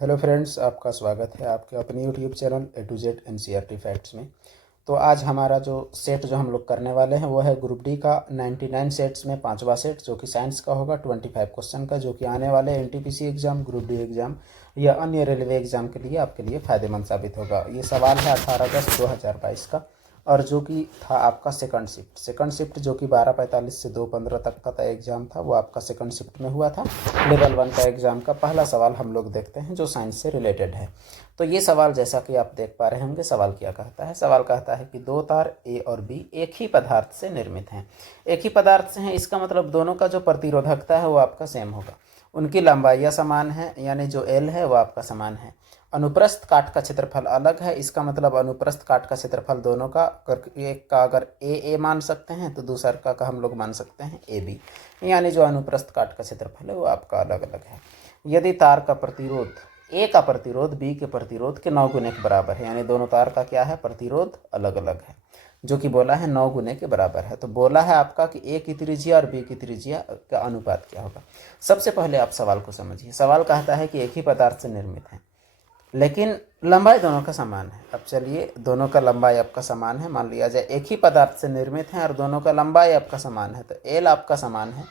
Hello friends, आपका स्वागत है आपके अपने YouTube channel A to Z NCERT facts में। तो आज हमारा जो सेट जो हम लोग करने वाले हैं वो है ग्रुप डी का 99 सेट्स में पांचवा सेट, जो कि साइंस का होगा 25 क्वेश्चन का, जो कि आने वाले NTPC exam, group D exam या अन्य रेलवे एग्ज़ाम के लिए आपके लिए फ़ायदेमंद साबित होगा। ये सवाल है 18 अगस्त 2022 का, और जो कि था आपका सेकंड शिफ्ट जो कि 12:45 से 2:15 तक का एग्ज़ाम था, वो आपका सेकंड शिफ्ट में हुआ था। लेवल 1 का एग्ज़ाम का पहला सवाल हम लोग देखते हैं जो साइंस से रिलेटेड है। तो ये सवाल जैसा कि आप देख पा रहे होंगे, सवाल क्या कहता है। सवाल कहता है कि दो तार ए और बी एक ही पदार्थ से निर्मित हैं। एक ही पदार्थ से हैं, इसका मतलब दोनों का जो प्रतिरोधकता है वो आपका सेम होगा। उनकी लंबाइयाँ समान है, यानी जो एल है वो आपका समान है। अनुप्रस्थ काट का क्षेत्रफल अलग है, इसका मतलब अनुप्रस्थ काट का क्षेत्रफल दोनों का, एक का अगर ए मान सकते हैं तो दूसरा का हम लोग मान सकते हैं ए बी, यानी जो अनुप्रस्थ काट का क्षेत्रफल है वो आपका अलग अलग है। यदि तार का प्रतिरोध ए का प्रतिरोध बी के प्रतिरोध के 9 गुने के बराबर है, यानी दोनों तार का क्या है, प्रतिरोध अलग अलग है, जो कि बोला है 9 गुने के बराबर है। तो बोला है आपका कि ए की त्रिज्या और बी की त्रिज्या का अनुपात क्या होगा। सबसे पहले आप सवाल को समझिए। सवाल कहता है कि एक ही पदार्थ से निर्मित है, लेकिन लंबाई दोनों का समान है। अब चलिए, दोनों का लंबाई आपका समान है, मान लिया जाए एक ही पदार्थ से निर्मित है और दोनों का लंबाई आपका समान है, तो एल आपका समान है,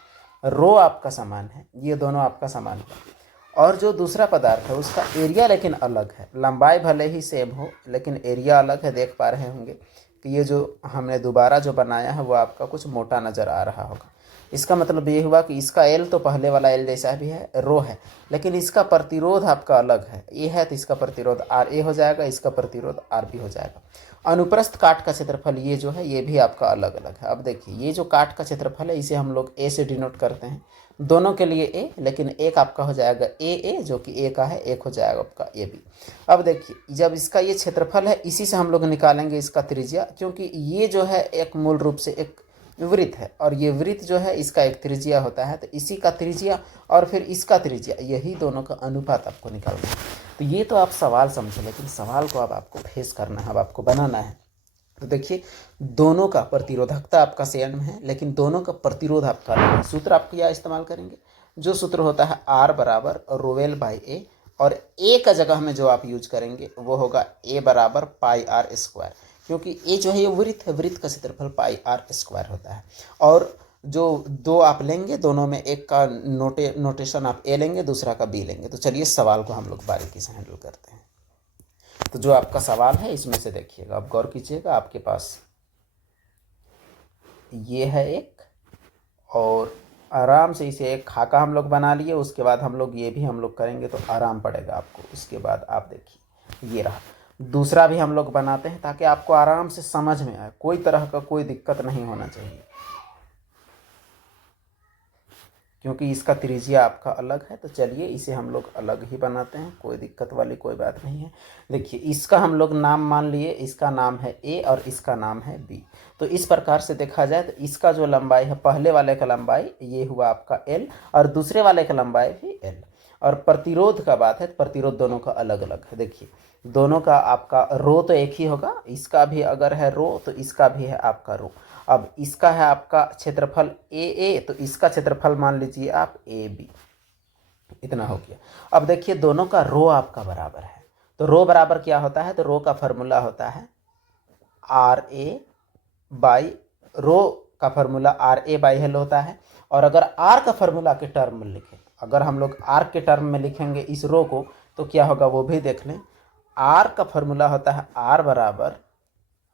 रो आपका समान है, ये दोनों आपका समान है। और जो दूसरा पदार्थ है उसका एरिया लेकिन अलग है। लंबाई भले ही सेम हो लेकिन एरिया अलग है। देख पा रहे होंगे कि ये जो हमने दोबारा जो बनाया है वो आपका कुछ मोटा नज़र आ रहा होगा। इसका मतलब ये हुआ कि इसका एल तो पहले वाला एल जैसा भी है, रो है, लेकिन इसका प्रतिरोध आपका अलग है। ये है तो इसका प्रतिरोध आर ए हो जाएगा, इसका प्रतिरोध आर बी हो जाएगा। अनुप्रस्थ काट का क्षेत्रफल ये जो है ये भी आपका अलग अलग है। अब देखिए, ये जो काट का क्षेत्रफल है इसे हम लोग ए से डिनोट करते हैं, दोनों के लिए ए, लेकिन एक आपका हो जाएगा ए जो कि ए का है, एक हो जाएगा आपका ए बी। अब देखिए, जब इसका ये क्षेत्रफल है इसी से हम लोग निकालेंगे इसका त्रिज्या, क्योंकि ये जो है एक मूल रूप से एक वृत्त है और ये वृत्त जो है इसका एक त्रिज्या होता है, तो इसी का त्रिज्या और फिर इसका त्रिज्या, यही दोनों का अनुपात आपको निकालना है। तो ये तो आप सवाल समझे, लेकिन सवाल को अब आपको फेस करना है, अब आपको बनाना है। तो देखिए, दोनों का प्रतिरोधकता आपका सेम है, लेकिन दोनों का प्रतिरोध आपका अलग है। सूत्र आप क्या इस्तेमाल करेंगे, जो सूत्र होता है आर बराबर रोवेल बाई ए, और ए का जगह में जो आप यूज करेंगे वो होगा ए बराबर पाई आर स्क्वायर, क्योंकि ए जो है ये वृत्त है, वृत्त का क्षेत्रफल पाई आर स्क्वायर होता है। और जो दो आप लेंगे, दोनों में एक का नोटेशन आप ए लेंगे, दूसरा का बी लेंगे। तो चलिए सवाल को हम लोग बारीकी से हैंडल करते हैं। तो जो आपका सवाल है इसमें से देखिएगा, आप गौर कीजिएगा, आपके पास ये है एक, और आराम से इसे एक खाका हम लोग बना लिए। उसके बाद हम लोग ये भी हम लोग करेंगे तो आराम पड़ेगा आपको। उसके बाद आप देखिए, ये रहा दूसरा भी हम लोग बनाते हैं ताकि आपको आराम से समझ में आए, कोई तरह का कोई दिक्कत नहीं होना चाहिए, क्योंकि इसका त्रिज्या आपका अलग है। तो चलिए इसे हम लोग अलग ही बनाते हैं, कोई दिक्कत वाली कोई बात नहीं है। देखिए, इसका हम लोग नाम मान लिए, इसका नाम है ए और इसका नाम है बी। तो इस प्रकार से देखा जाए तो इसका जो लंबाई है, पहले वाले का लंबाई ये हुआ आपका एल और दूसरे वाले का लंबाई भी एल। और प्रतिरोध का बात है तो प्रतिरोध दोनों का अलग अलग है। देखिए, दोनों का आपका रो तो एक ही होगा, इसका भी अगर है रो तो इसका भी है आपका रो। अब इसका है आपका क्षेत्रफल ए तो इसका क्षेत्रफल मान लीजिए आप ए बी, इतना हो गया। अब देखिए, दोनों का रो आपका बराबर है, तो रो बराबर क्या होता है, तो रो का फॉर्मूला होता है आर ए बाई, रो का formula R A by L होता है। और अगर आर का फॉर्मूला के टर्म में लिखें, अगर हम लोग आर के टर्म में लिखेंगे इस रो को, तो क्या होगा वो भी देख लें। आर का फॉर्मूला होता है आर बराबर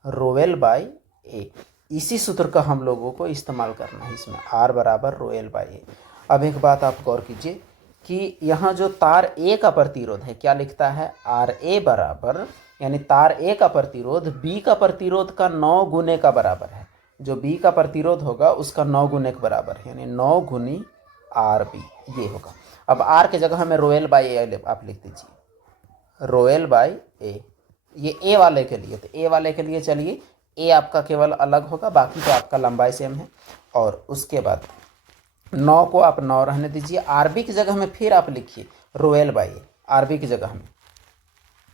रोवेल बाई ए। इसी सूत्र का हम लोगों को इस्तेमाल करना है इसमें, आर बराबर रोवेल बाई ए। अब एक बात आप गौर कीजिए कि यहाँ जो तार ए का प्रतिरोध है क्या लिखता है, आर ए बराबर, यानी तार ए का प्रतिरोध बी का प्रतिरोध का 9 गुने का बराबर है। जो बी का प्रतिरोध होगा उसका 9 गुने के बराबर है, यानी 9 गुनी आर बी, ये होगा। अब आर के जगह हमें रोवेल बाई ए आप लिख दीजिए, रोवेल बाई ए, ये ए वाले के लिए। तो ए वाले के लिए चलिए, ए आपका केवल अलग होगा, बाकी तो आपका लंबाई सेम है। और उसके बाद 9 को आप 9 रहने दीजिए, आरबी की जगह में फिर आप लिखिए रोएल बाई ए, आरबी की जगह में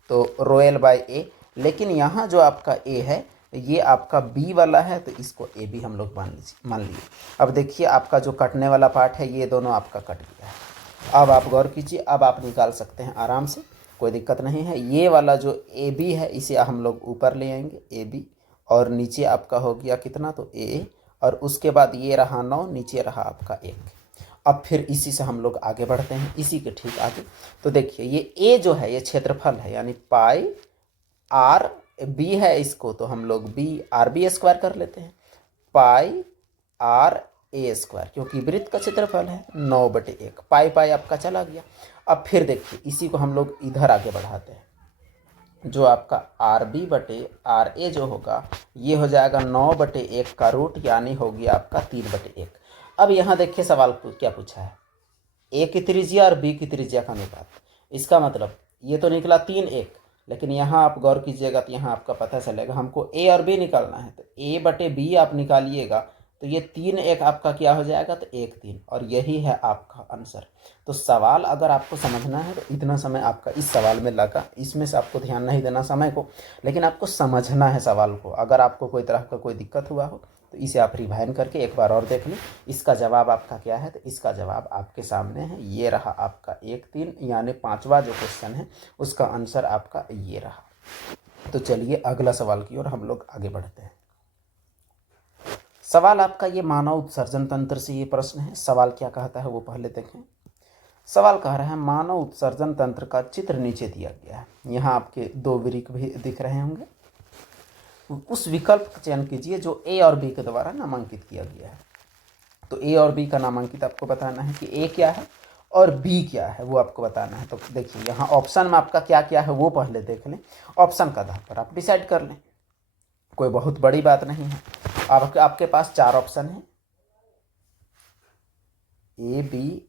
तो रोएल बाई ए। लेकिन यहाँ जो आपका ए है ये आपका बी वाला है, तो इसको ए भी हम लोग मान लिए। अब देखिए, आपका जो कटने वाला पार्ट है ये दोनों आपका कट गया है। अब आप गौर कीजिए, अब आप निकाल सकते हैं आराम से, कोई दिक्कत नहीं है। ये वाला जो ए बी है इसे हम लोग ऊपर ले आएंगे ए बी, और नीचे आपका हो गया कितना, तो ए, और उसके बाद ये रहा 9, नीचे रहा आपका 1। अब फिर इसी से हम लोग आगे बढ़ते हैं, इसी के ठीक आगे। तो देखिए ये ए जो है ये क्षेत्रफल है, यानी पाई आर बी है, इसको तो हम लोग बी आर बी स्क्वायर कर लेते हैं, पाई आर ए स्क्वायर, क्योंकि वृत्त का क्षेत्रफल है 9/1, पाई पाई आपका चला गया। अब फिर देखिए इसी को हम लोग इधर आगे बढ़ाते हैं, जो आपका आर बी बटे आर ए जो होगा ये हो जाएगा 9/1 का रूट, यानी हो गया आपका 3/1। अब यहाँ देखिए सवाल क्या पूछा है, ए की त्रिज्या और बी की त्रिज्या का अनुपात। इसका मतलब ये तो निकला 3:1, लेकिन यहाँ आप गौर कीजिएगा तो यहाँ आपका पता चलेगा हमको ए और बी निकालना है, तो ए बटे बी आप निकालिएगा तो ये 3:1 आपका क्या हो जाएगा, तो 1:3, और यही है आपका आंसर। तो सवाल अगर आपको समझना है तो इतना समय आपका इस सवाल में लगा, इसमें से आपको ध्यान नहीं देना समय को, लेकिन आपको समझना है सवाल को। अगर आपको कोई तरह का कोई दिक्कत हुआ हो तो इसे आप रिवाइंड करके एक बार और देख लें। इसका जवाब आपका क्या है, तो इसका जवाब आपके सामने है, ये रहा आपका 1:3, यानी 5वां जो क्वेश्चन है उसका आंसर आपका ये रहा। तो चलिए अगला सवाल की ओर हम लोग आगे बढ़ते हैं। सवाल आपका ये मानव उत्सर्जन तंत्र से ये प्रश्न है। सवाल क्या कहता है वो पहले देखें। सवाल कह रहा है मानव उत्सर्जन तंत्र का चित्र नीचे दिया गया है। यहाँ आपके 2 वृक्क भी दिख रहे होंगे, उस विकल्प का चयन कीजिए जो ए और बी के द्वारा नामांकित किया गया है। तो ए और बी का नामांकित आपको बताना है कि ए क्या है और बी क्या है, वो आपको बताना है। तो देखिए यहाँ ऑप्शन में आपका क्या क्या है वो पहले देख लें, ऑप्शन का आधार पर आप डिसाइड कर लें, कोई बहुत बड़ी बात नहीं है। आपके पास 4 ऑप्शन हैं, ए बी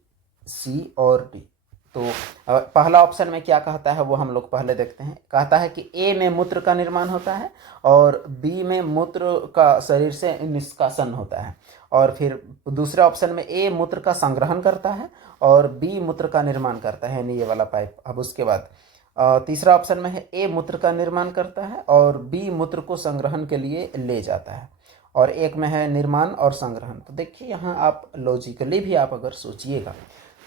सी और डी। तो पहला ऑप्शन में क्या कहता है वो हम लोग पहले देखते हैं। कहता है कि ए में मूत्र का निर्माण होता है और बी में मूत्र का शरीर से निष्कासन होता है, और फिर दूसरे ऑप्शन में ए मूत्र का संग्रहण करता है और बी मूत्र का निर्माण करता है, यानी ये वाला पाइप। अब उसके बाद तीसरा ऑप्शन में है ए मूत्र का निर्माण करता है और बी मूत्र को संग्रहण के लिए ले जाता है, और एक में है निर्माण और संग्रहण। तो देखिए यहाँ आप लॉजिकली भी आप अगर सोचिएगा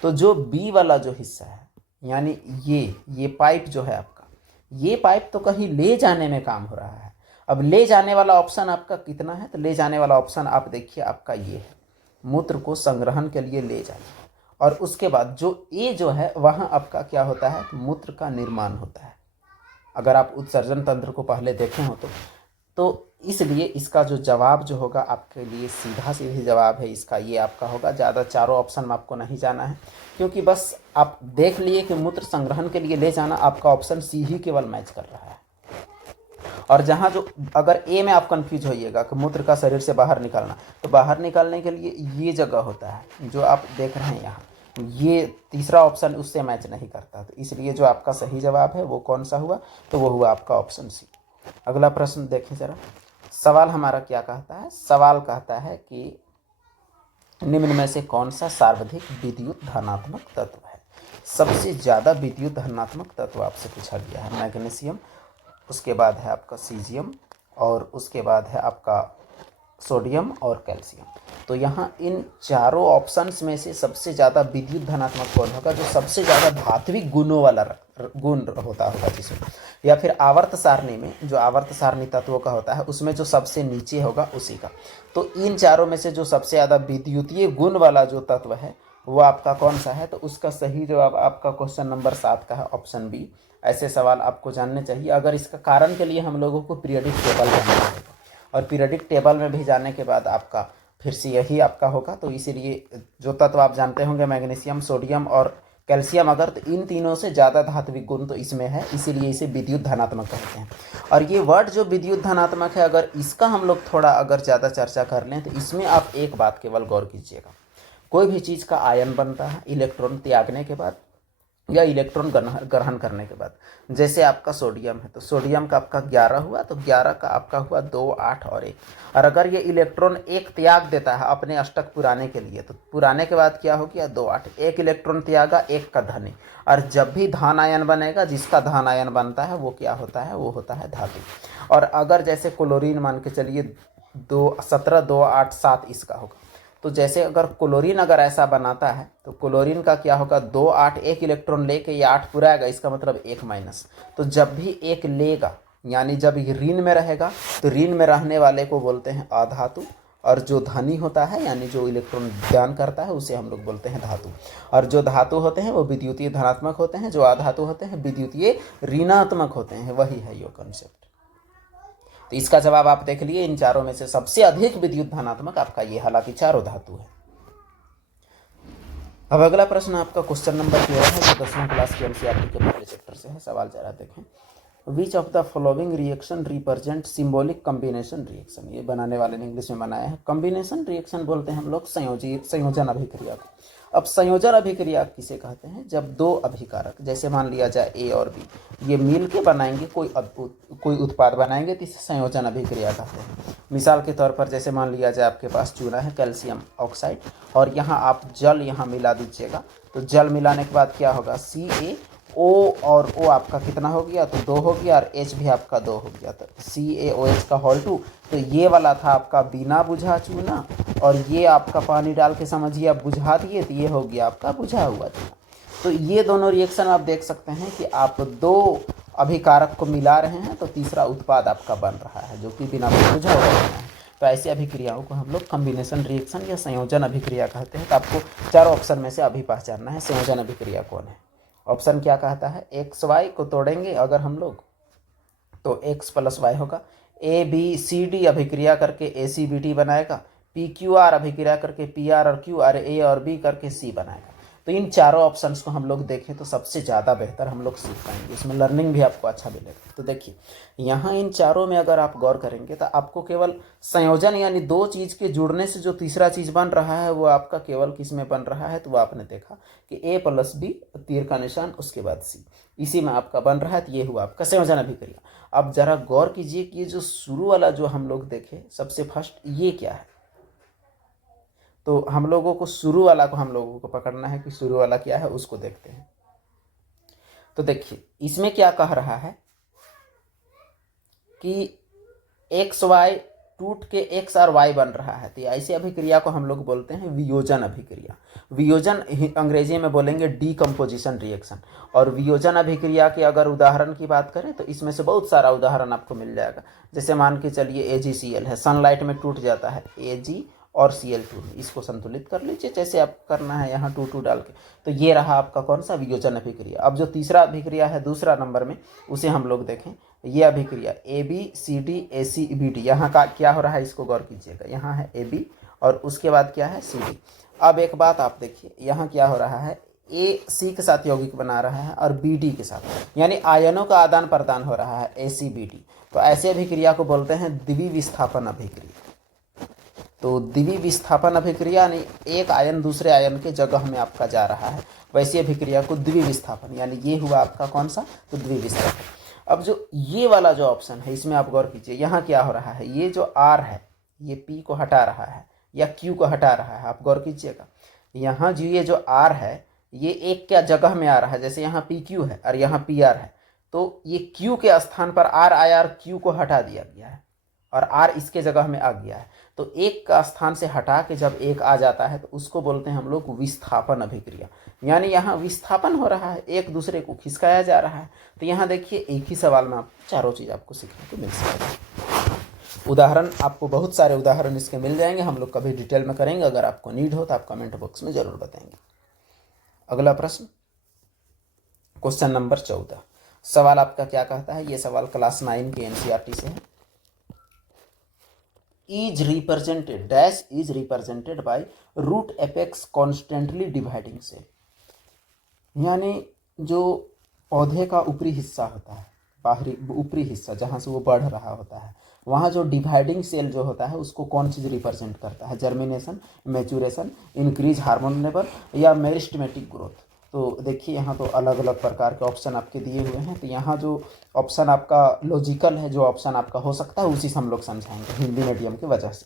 तो जो बी वाला जो हिस्सा है, यानी ये पाइप जो है आपका, ये पाइप तो कहीं ले जाने में काम हो रहा है। अब ले जाने वाला ऑप्शन आपका कितना है, तो ले जाने वाला ऑप्शन आप देखिए आपका ये है, मूत्र को संग्रहण के लिए ले जाना। और उसके बाद जो ए जो है वहाँ आपका क्या होता है, तो मूत्र का निर्माण होता है। अगर आप उत्सर्जन तंत्र को पहले देखे हो तो इसलिए इसका जो जवाब जो होगा आपके लिए सीधा सीधा जवाब है इसका, ये आपका होगा। ज़्यादा चारों ऑप्शन में आपको नहीं जाना है, क्योंकि बस आप देख लिए कि मूत्र संग्रहण के लिए ले जाना, आपका ऑप्शन सी ही केवल मैच कर रहा है। और जहाँ जो अगर ए में आप कंफ्यूज होइएगा कि मूत्र का शरीर से बाहर निकालना, तो बाहर निकालने के लिए ये जगह होता है जो आप देख रहे हैं यहाँ, ये तीसरा ऑप्शन उससे मैच नहीं करता। तो इसलिए जो आपका सही जवाब है वो कौन सा हुआ, तो वो हुआ आपका ऑप्शन सी। अगला प्रश्न देखें जरा, सवाल हमारा क्या कहता है। सवाल कहता है कि निम्न में से कौन सा सर्वाधिक विद्युत धनात्मक तत्व है। सबसे ज़्यादा विद्युत धनात्मक तत्व आपसे पूछा गया है मैग्नीशियम, उसके बाद है आपका सीजियम, और उसके बाद है आपका सोडियम और कैल्शियम। तो यहाँ इन चारों ऑप्शंस में से सबसे ज़्यादा विद्युत धनात्मक कौन होगा, जो सबसे ज़्यादा धात्विक गुणों वाला गुण होता होगा जिसमें, या फिर आवर्त सारणी में जो आवर्त सारणी तत्वों का होता है उसमें जो सबसे नीचे होगा उसी का। तो इन चारों में से जो सबसे ज़्यादा विद्युतीय गुण वाला जो तत्व है वो आपका कौन सा है, तो उसका सही जवाब आपका क्वेश्चन नंबर 7 का है, ऑप्शन बी। ऐसे सवाल आपको जानने चाहिए। अगर इसका कारण के लिए हम लोगों को पीरियडिक टेबल जानना होगा, और पीरियडिक टेबल में भी जाने के बाद आपका फिर से यही आपका होगा। तो इसीलिए जो तत्व आप जानते होंगे मैग्नीशियम, सोडियम और कैल्शियम, अगर तो इन तीनों से ज़्यादा धात्विक गुण तो इसमें है, इसीलिए इसे विद्युत धनात्मक कहते हैं। और ये वर्ड जो विद्युत धनात्मक है, अगर इसका हम लोग थोड़ा अगर ज़्यादा चर्चा कर लें तो इसमें आप एक बात केवल गौर कीजिएगा, कोई भी चीज़ का आयन बनता है इलेक्ट्रॉन त्यागने के बाद या इलेक्ट्रॉन ग्रहण करने के बाद। जैसे आपका सोडियम है तो सोडियम का आपका 11 हुआ, तो 11 का आपका हुआ 2, 8 और 1। और अगर ये इलेक्ट्रॉन एक त्याग देता है अपने अष्टक पुराने के लिए, तो पुराने के बाद क्या हो गया 2, 8, एक इलेक्ट्रॉन त्यागा, एक का धनी। और जब भी धन आयन बनेगा, जिसका धन आयन बनता है वो क्या होता है, वो होता है धातु। और अगर जैसे क्लोरीन मान के चलिए 2, 17, 2, 8, 7 इसका होगा, तो जैसे अगर क्लोरीन अगर ऐसा बनाता है तो क्लोरीन का क्या होगा, 2 8 एक इलेक्ट्रॉन लेके ये 8 पूरा आएगा, इसका मतलब 1 माइनस। तो जब भी एक लेगा यानी जब ये ऋण में रहेगा तो ऋण में रहने वाले को बोलते हैं अधातु, और जो धनी होता है यानी जो इलेक्ट्रॉन दान करता है उसे हम लोग बोलते हैं धातु। और जो धातु होते हैं वो विद्युतीय धनात्मक होते हैं, जो अधातु होते हैं विद्युतीय ऋणात्मक होते हैं। वही है ये कॉन्सेप्ट। तो इसका जवाब आप देख लिए, इन चारों में से सबसे अधिक विद्युत धनात्मक आपका ये, हालांकि चारों धातु है। अब अगला प्रश्न आपका क्वेश्चन नंबर 13 है, जो 10वीं क्लास के एनसीईआरटी के पहले चैप्टर से है। सवाल जरा देखें। विच of the following reaction represent symbolic combination reaction. ये बनाने वाले ने इंग्लिश में बनाया है। कॉम्बिनेशन रिएक्शन बोलते हैं हम लोग संयोजन अभिक्रिया को। अब संयोजन अभिक्रिया किसे कहते हैं, जब दो अभिकारक, जैसे मान लिया जाए ए और बी, ये मिल के बनाएंगे कोई उत्पाद बनाएंगे तो इसे संयोजन अभिक्रिया कहते हैं। मिसाल के तौर पर जैसे मान लिया जाए आपके पास चूना है कैल्शियम ऑक्साइड, और यहाँ आप जल यहाँ मिला दीजिएगा, तो जल मिलाने के बाद क्या होगा, CaO और O आपका कितना हो गया, तो 2 हो गया, और H भी आपका 2 हो गया, तो CaOH का होल 2। तो ये वाला था आपका बिना बुझा चूना, और ये आपका पानी डाल के समझिए आप बुझा दिए, तो ये हो गया आपका बुझा हुआ चूना। तो ये दोनों रिएक्शन आप देख सकते हैं कि आप दो अभिकारक को मिला रहे हैं तो तीसरा उत्पाद आपका बन रहा है, जो कि बिना बुझा हुआ है। तो ऐसी अभिक्रियाओं को हम लोग कॉम्बिनेशन रिएक्शन या संयोजन अभिक्रिया कहते हैं। तो आपको चारों ऑप्शन में से अभी पहचानना है संयोजन अभिक्रिया कौन है। ऑप्शन क्या कहता है, XY को तोड़ेंगे अगर हम लोग तो X + Y होगा, ABCD अभिक्रिया करके ACBD बनाएगा, PQR अभिक्रिया करके PR और Q, और A और B करके C बनाएगा। तो इन चारों ऑप्शंस को हम लोग देखें तो सबसे ज़्यादा बेहतर हम लोग सीख पाएंगे, इसमें लर्निंग भी आपको अच्छा मिलेगा। तो देखिए यहाँ इन चारों में अगर आप गौर करेंगे तो आपको केवल संयोजन यानी दो चीज़ के जुड़ने से जो तीसरा चीज़ बन रहा है वो आपका केवल किस में बन रहा है, तो वो आपने देखा कि A + B, तीर का निशान, उसके बाद C, इसी में आपका बन रहा है। तो ये हुआ आपका संयोजन अभिक्रिया। अब जरा गौर कीजिए कि ये जो शुरू वाला जो हम लोग देखे सबसे फर्स्ट, ये क्या है, तो हम लोगों को शुरू वाला को हम लोगों को पकड़ना है कि शुरू वाला क्या है, उसको देखते हैं। तो देखिए इसमें क्या कह रहा है कि XY टूट के X और Y बन रहा है, तो ऐसी अभिक्रिया को हम लोग बोलते हैं वियोजन अभिक्रिया। वियोजन अंग्रेजी में बोलेंगे डीकम्पोजिशन रिएक्शन। और वियोजन अभिक्रिया के अगर उदाहरण की बात करें तो इसमें से बहुत सारा उदाहरण आपको मिल जाएगा। जैसे मान के चलिए AgCl है, सनलाइट में टूट जाता है, Ag और Cl2, इसको संतुलित कर लीजिए जैसे आप करना है यहाँ 2 डाल के। तो ये रहा आपका कौन सा, वियोजन अभिक्रिया। अब जो तीसरा अभिक्रिया है दूसरा नंबर में, उसे हम लोग देखें। ये अभिक्रिया ABCD ACBD, यहाँ का क्या हो रहा है इसको गौर कीजिएगा। यहाँ है AB और उसके बाद क्या है CD। अब एक बात आप देखिए, यहाँ क्या हो रहा है, A C के साथ यौगिक बना रहा है और BD के साथ, यानी आयनों का आदान प्रदान हो रहा है ACBD। तो ऐसे अभिक्रिया को बोलते हैं द्विविस्थापन अभिक्रिया। तो द्विविस्थापन अभिक्रिया यानी एक आयन दूसरे आयन के जगह में आपका जा रहा है, वैसी अभिक्रिया को द्विविस्थापन, यानी ये हुआ आपका कौन सा, तो द्विविस्थापन। अब जो ये वाला जो ऑप्शन है इसमें आप गौर कीजिए, यहाँ क्या हो रहा है, ये जो R है ये P को हटा रहा है या Q को हटा रहा है, आप गौर कीजिएगा। यहाँ जो ये जो R है ये एक क्या जगह में आ रहा है, जैसे यहाँ PQ है और यहाँ PR है, तो ये Q के स्थान पर R आया और Q को हटा दिया गया है और R इसके जगह में आ गया है। तो एक का स्थान से हटा के जब एक आ जाता है तो उसको बोलते हैं हम लोग विस्थापन अभिक्रिया, यानी यहाँ विस्थापन हो रहा है, एक दूसरे को खिसकाया जा रहा है। तो यहाँ देखिए एक ही सवाल में आप चारों चीज़ आपको सीखने को मिल सकेगा। उदाहरण आपको बहुत सारे उदाहरण इसके मिल जाएंगे, हम लोग कभी डिटेल में करेंगे। अगर आपको नीड हो तो आप कमेंट बॉक्स में ज़रूर बताएंगे। अगला प्रश्न क्वेश्चन नंबर 14। सवाल आपका क्या कहता है, ये सवाल क्लास 9 के एनसीईआरटी से है। is represented dash is represented by root apex constantly dividing cell, यानी जो पौधे का ऊपरी हिस्सा होता है, बाहरी ऊपरी हिस्सा जहाँ से वो बढ़ रहा होता है, वहाँ जो डिवाइडिंग सेल जो होता है उसको कौन चीज़ रिप्रेजेंट करता है, germination, maturation, increase hormone level या मेरिस्टेमेटिक ग्रोथ। तो देखिए यहाँ तो अलग अलग प्रकार के ऑप्शन आपके दिए हुए हैं। तो यहाँ जो ऑप्शन आपका लॉजिकल है, जो ऑप्शन आपका हो सकता है उसी से हम लोग समझाएंगे हिंदी मीडियम की वजह से।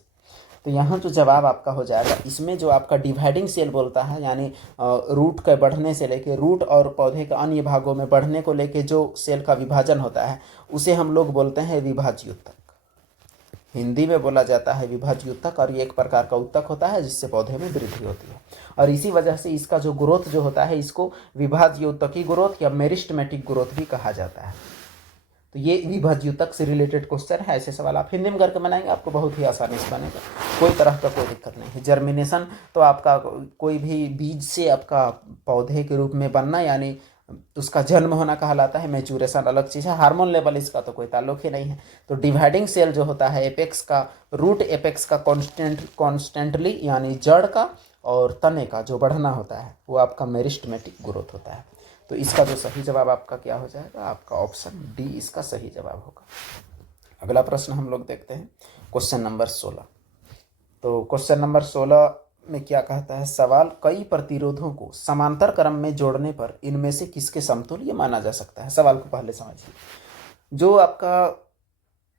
तो यहाँ जो जवाब आपका हो जाएगा, इसमें जो आपका डिवाइडिंग सेल बोलता है, यानी रूट के बढ़ने से लेके, रूट और पौधे के अन्य भागों में बढ़ने को लेके जो सेल का विभाजन होता है उसे हम लोग बोलते हैं विभाज्य ऊतक। हिंदी में बोला जाता है विभाज्य उत्तक, और ये एक प्रकार का उत्तक होता है जिससे पौधे में वृद्धि होती है। और इसी वजह से इसका जो ग्रोथ जो होता है इसको विभाज्य उत्तकी ग्रोथ या मेरिस्टेमेटिक ग्रोथ भी कहा जाता है। तो ये विभाज्य उत्तक से रिलेटेड क्वेश्चन है। ऐसे सवाल आप हिंदी में करके बनाएंगे, आपको बहुत ही आसानी से बनेगा, कोई तरह का कोई दिक्कत नहीं है। जर्मिनेशन तो आपका कोई भी बीज से आपका पौधे के रूप में बनना यानी उसका जन्म होना कहलाता है। मैच्योरेशन अलग चीज़ है। हार्मोन लेवल इसका तो कोई ताल्लुक ही नहीं है। तो डिवाइडिंग सेल जो होता है एपेक्स का, रूट एपेक्स का कॉन्स्टेंटली यानी जड़ का और तने का जो बढ़ना होता है वो आपका मेरिस्टेमेटिक ग्रोथ होता है। तो इसका जो सही जवाब आपका क्या हो जाएगा, आपका ऑप्शन डी इसका सही जवाब होगा। अगला प्रश्न हम लोग देखते हैं, क्वेश्चन नंबर 16। तो क्वेश्चन नंबर 16 में क्या कहता है, सवाल कई प्रतिरोधों को समांतर क्रम में जोड़ने पर इनमें से किसके समतुल्य माना जा सकता है। सवाल को पहले समझिए। जो आपका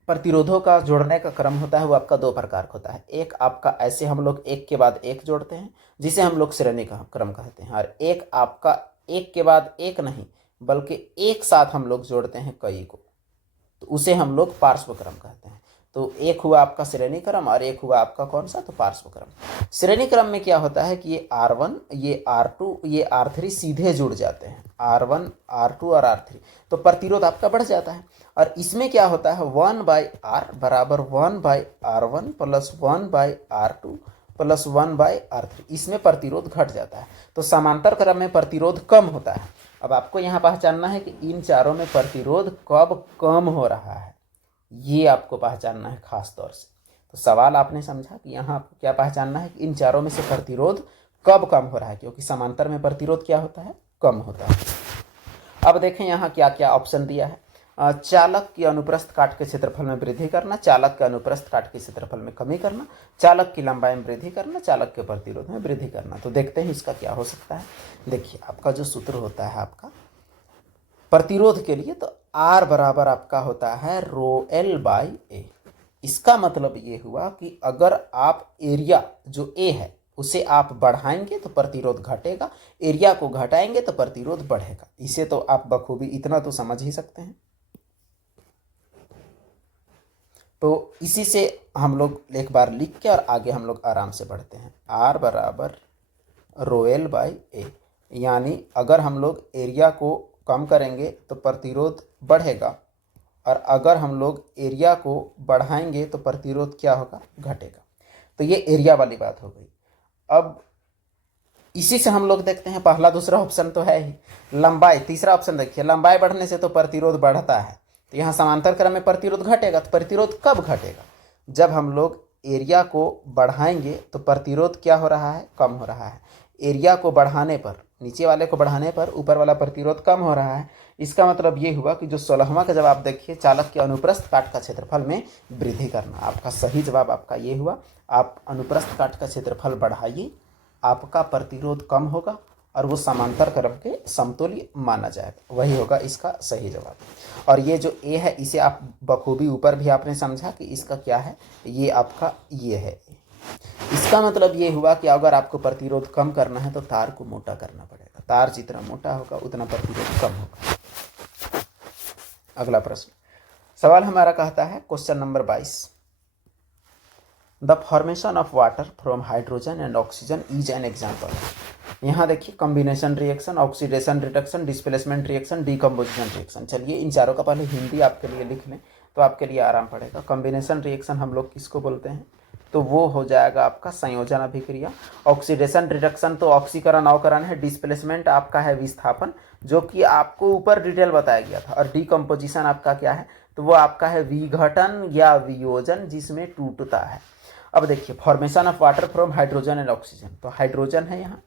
प्रतिरोधों का जोड़ने का क्रम होता है वो आपका दो प्रकार का होता है। एक आपका ऐसे हम लोग एक के बाद एक जोड़ते हैं जिसे हम लोग श्रेणी का क्रम कहते हैं, और एक आपका एक के बाद एक नहीं बल्कि एक साथ हम लोग जोड़ते हैं कई को, तो उसे हम लोग पार्श्व क्रम कहते हैं। तो एक हुआ आपका श्रेणी क्रम और एक हुआ आपका कौन सा, तो पार्श्व क्रम। श्रेणी क्रम में क्या होता है कि ये R1 ये R2 ये R3 सीधे जुड़ जाते हैं, R1 R2 और R3, तो प्रतिरोध आपका बढ़ जाता है। और इसमें क्या होता है 1/R बराबर 1/R1 plus 1/R2 plus 1/R3, इसमें प्रतिरोध घट जाता है। तो समांतर क्रम में प्रतिरोध कम होता है। अब आपको यहाँ पहचानना है कि इन चारों में प्रतिरोध कब कम हो रहा है, ये आपको पहचानना है खास तौर से। तो सवाल आपने समझा कि यहाँ आपको क्या पहचानना है कि इन चारों में से प्रतिरोध कब कम हो रहा है, क्योंकि समांतर में प्रतिरोध क्या होता है, कम होता है। अब देखें यहाँ क्या क्या ऑप्शन दिया है। चालक की अनुप्रस्थ काट के क्षेत्रफल में वृद्धि करना, चालक के अनुप्रस्थ काट के क्षेत्रफल में कमी करना, चालक की लंबाई में वृद्धि करना, चालक के प्रतिरोध में वृद्धि करना। तो देखते हैं इसका क्या हो सकता है। देखिए आपका जो सूत्र होता है आपका प्रतिरोध के लिए, तो R बराबर आपका होता है ρl/a। इसका मतलब ये हुआ कि अगर आप एरिया जो A है उसे आप बढ़ाएंगे तो प्रतिरोध घटेगा, एरिया को घटाएंगे तो प्रतिरोध बढ़ेगा। इसे तो आप बखूबी इतना तो समझ ही सकते हैं। तो इसी से हम लोग एक बार लिख के और आगे हम लोग आराम से बढ़ते हैं। R बराबर ρl/a, यानी अगर हम लोग एरिया को कम करेंगे तो प्रतिरोध बढ़ेगा, और अगर हम लोग एरिया को बढ़ाएंगे तो प्रतिरोध क्या होगा, घटेगा। तो ये एरिया वाली बात हो गई। अब इसी से हम लोग देखते हैं पहला दूसरा ऑप्शन तो है ही, लंबाई तीसरा ऑप्शन देखिए, लंबाई बढ़ने से तो प्रतिरोध बढ़ता है। तो यहाँ समांतर क्रम में प्रतिरोध घटेगा। तो प्रतिरोध कब घटेगा, जब हम लोग एरिया को बढ़ाएंगे तो प्रतिरोध क्या हो रहा है, कम हो रहा है। एरिया को बढ़ाने पर, नीचे वाले को बढ़ाने पर ऊपर वाला प्रतिरोध कम हो रहा है। इसका मतलब ये हुआ कि जो 16वां का जवाब देखिए, चालक के अनुप्रस्थ काट का क्षेत्रफल में वृद्धि करना, आपका सही जवाब आपका ये हुआ। आप अनुप्रस्थ काट का क्षेत्रफल बढ़ाइए, आपका प्रतिरोध कम होगा और वो समांतर क्रम के समतुल्य माना जाएगा, वही होगा इसका सही जवाब। और ये जो ए है इसे आप बखूबी ऊपर भी आपने समझा कि इसका क्या है, ये आपका ये है। इसका मतलब ये हुआ कि अगर आपको प्रतिरोध कम करना है तो तार को मोटा करना पड़ेगा, तार जितना मोटा होगा उतना प्रतिरोध कम होगा। अगला प्रश्न, सवाल हमारा कहता है question number 22, the formation of water from hydrogen and oxygen is an example. यहाँ देखिए combination reaction, oxidation reduction, displacement reaction, decomposition reaction. चलिए इन चारों का पहले हिंदी आपके लिए लिख लें तो आपके लिए आराम पड़ेगा। कॉम्बिनेशन रिएक्शन हम लोग किसको बोलते हैं, तो वो हो जाएगा आपका संयोजन अभिक्रिया। ऑक्सीडेशन रिडक्शन तो ऑक्सीकरण अवकरण है। डिस्प्लेसमेंट आपका है विस्थापन, जो कि आपको ऊपर डिटेल बताया गया था। और डीकम्पोजिशन आपका क्या है, तो वो आपका है विघटन या वियोजन, जिसमें टूटता है। अब देखिए formation of water from hydrogen and oxygen, तो हाइड्रोजन है यहाँ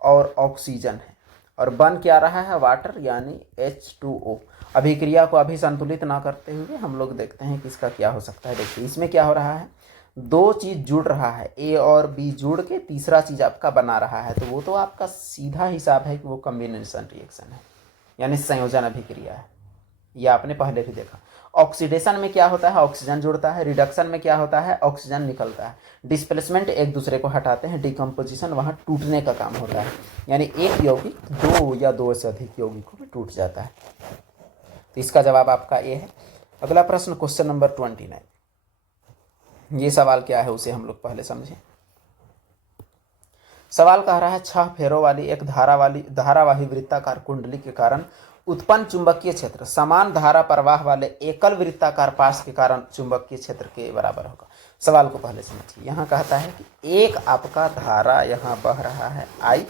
और ऑक्सीजन है, और बन क्या रहा है वाटर यानी H2O। अभिक्रिया को अभी संतुलित ना करते हुए हम लोग देखते हैं कि इसका क्या हो सकता है। देखिए इसमें क्या हो रहा है, दो चीज जुड़ रहा है, ए और बी जुड़ के तीसरा चीज आपका बना रहा है। तो वो तो आपका सीधा हिसाब है कि वो कॉम्बिनेशन रिएक्शन है, यानी संयोजन अभिक्रिया है। यह आपने पहले भी देखा। ऑक्सीडेशन में क्या होता है, ऑक्सीजन जुड़ता है। रिडक्शन में क्या होता है, ऑक्सीजन निकलता है। डिस्प्लेसमेंट एक दूसरे को हटाते हैं। डिकम्पोजिशन वहाँ टूटने का काम होता है, यानी एक यौगिक दो या दो से अधिक यौगिकों में टूट जाता है। तो इसका जवाब आपका ए है। अगला प्रश्न क्वेश्चन नंबर 29, ये सवाल क्या है उसे हम लोग पहले समझें। सवाल कह रहा है 6 फेरों वाली एक धारावाही वृत्ताकार कुंडली के कारण उत्पन्न चुंबकीय क्षेत्र समान धारा प्रवाह वाले एकल वृत्ताकार पाश के कारण चुंबकीय क्षेत्र के बराबर होगा। सवाल को पहले समझिए। यहाँ कहता है कि एक आपका धारा यहाँ बह रहा है I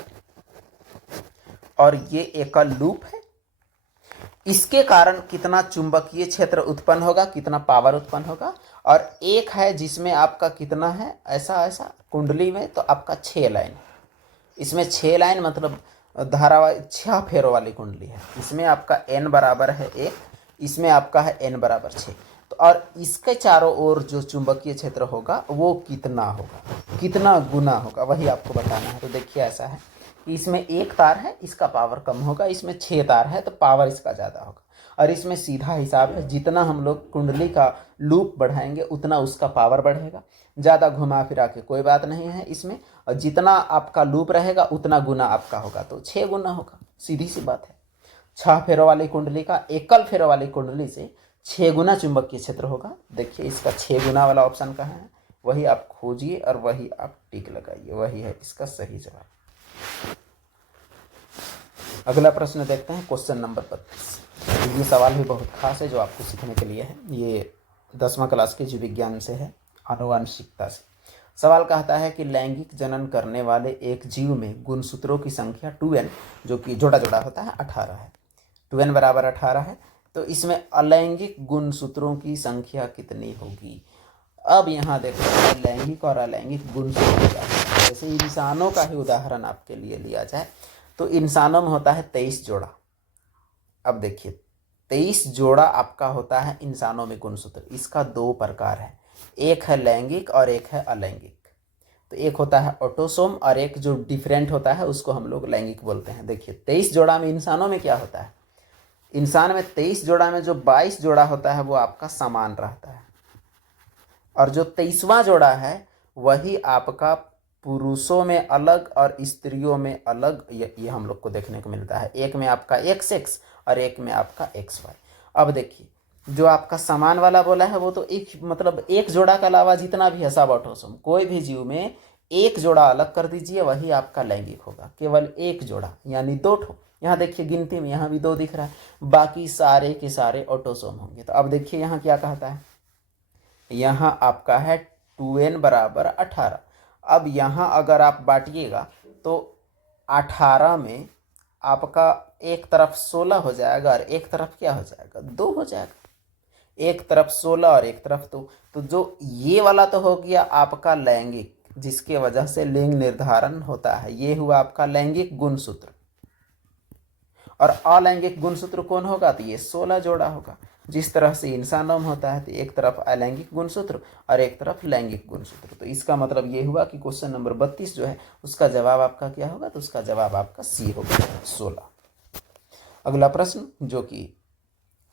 और ये एकल लूप है, इसके कारण कितना चुंबकीय क्षेत्र उत्पन्न होगा, कितना पावर उत्पन्न होगा। और एक है जिसमें आपका कितना है, ऐसा कुंडली में तो आपका 6 लाइन, इसमें 6 लाइन मतलब धारावाही 6 फेरों वाली कुंडली है। इसमें आपका n बराबर है 1, इसमें आपका है n बराबर 6। तो और इसके चारों ओर जो चुंबकीय क्षेत्र होगा वो कितना होगा, कितना गुना होगा, वही आपको बताना है। तो देखिए ऐसा है कि इसमें एक तार है, इसका पावर कम होगा, इसमें 6 तार है तो पावर इसका ज़्यादा होगा। और इसमें सीधा हिसाब है, जितना हम लोग कुंडली का लूप बढ़ाएंगे उतना उसका पावर बढ़ेगा। ज़्यादा घुमा फिरा के कोई बात नहीं है इसमें, और जितना आपका लूप रहेगा उतना गुना आपका होगा, तो 6 गुना होगा, सीधी सी बात है। 6 फेरों वाली कुंडली का एकल फेरों वाली कुंडली से 6 गुना चुंबकीय क्षेत्र होगा। देखिए इसका 6 गुना वाला ऑप्शन कहाँ है, वही आप खोजिए और वही आप टिक लगाइए, वही है इसका सही जवाब। अगला प्रश्न देखते हैं, क्वेश्चन नंबर 32। ये सवाल भी बहुत खास है जो आपको सीखने के लिए है। ये 10वां क्लास के जीव विज्ञान से है, आनुवंशिकता से। सवाल कहता है कि लैंगिक जनन करने वाले एक जीव में गुणसूत्रों की संख्या 2n, जो कि जोड़ा जोड़ा होता है, 18 है। 2n बराबर 18 है। तो इसमें अलैंगिक गुणसूत्रों की संख्या कितनी होगी। अब यहाँ देखो लैंगिक और अलैंगिक गुणसूत्र क्या है। जैसे इंसानों का ही उदाहरण आपके लिए लिया जाए तो इंसानों में होता है 23 जोड़ा। अब देखिए 23 जोड़ा आपका होता है इंसानों में गुणसूत्र। इसका 2 प्रकार है, एक है लैंगिक और एक है अलैंगिक। तो एक होता है ऑटोसोम और एक जो डिफरेंट होता है उसको हम लोग लैंगिक बोलते हैं। देखिए 23 जोड़ा में इंसानों में क्या होता है, इंसान में 23 जोड़ा में जो 22 जोड़ा होता है वो आपका समान रहता है, और जो 23वां जोड़ा है वही आपका पुरुषों में अलग और स्त्रियों में अलग, ये हम लोग को देखने को मिलता है। एक में आपका XX और एक में आपका XY। अब देखिए जो आपका समान वाला बोला है वो तो एक मतलब एक जोड़ा के अलावा जितना भी है सब ऑटोसोम। कोई भी जीव में एक जोड़ा अलग कर दीजिए वही आपका लैंगिक होगा, केवल एक जोड़ा यानी 2 ठो। यहाँ देखिए गिनती में यहाँ भी 2 दिख रहा है, बाकी सारे के सारे ऑटोसोम होंगे। तो अब देखिए यहाँ क्या कहता है, यहाँ आपका है 2n बराबर 18। अब यहाँ अगर आप बांटिएगा तो 18 में आपका एक तरफ 16 हो जाएगा और एक तरफ क्या हो जाएगा, 2 हो जाएगा। एक तरफ 16 और एक तरफ 2। तो जो ये वाला तो हो गया आपका लैंगिक, जिसके वजह से लिंग निर्धारण होता है, ये हुआ आपका लैंगिक गुणसूत्र। और अलैंगिक गुणसूत्र कौन होगा, तो ये 16 जोड़ा होगा। जिस तरह से इंसानों में होता है तो एक तरफ अलैंगिक गुणसूत्र और एक तरफ लैंगिक गुणसूत्र। तो इसका मतलब ये हुआ कि क्वेश्चन नंबर 32 जो है उसका जवाब आपका क्या होगा, तो उसका जवाब आपका सी होगा, 16। अगला प्रश्न जो कि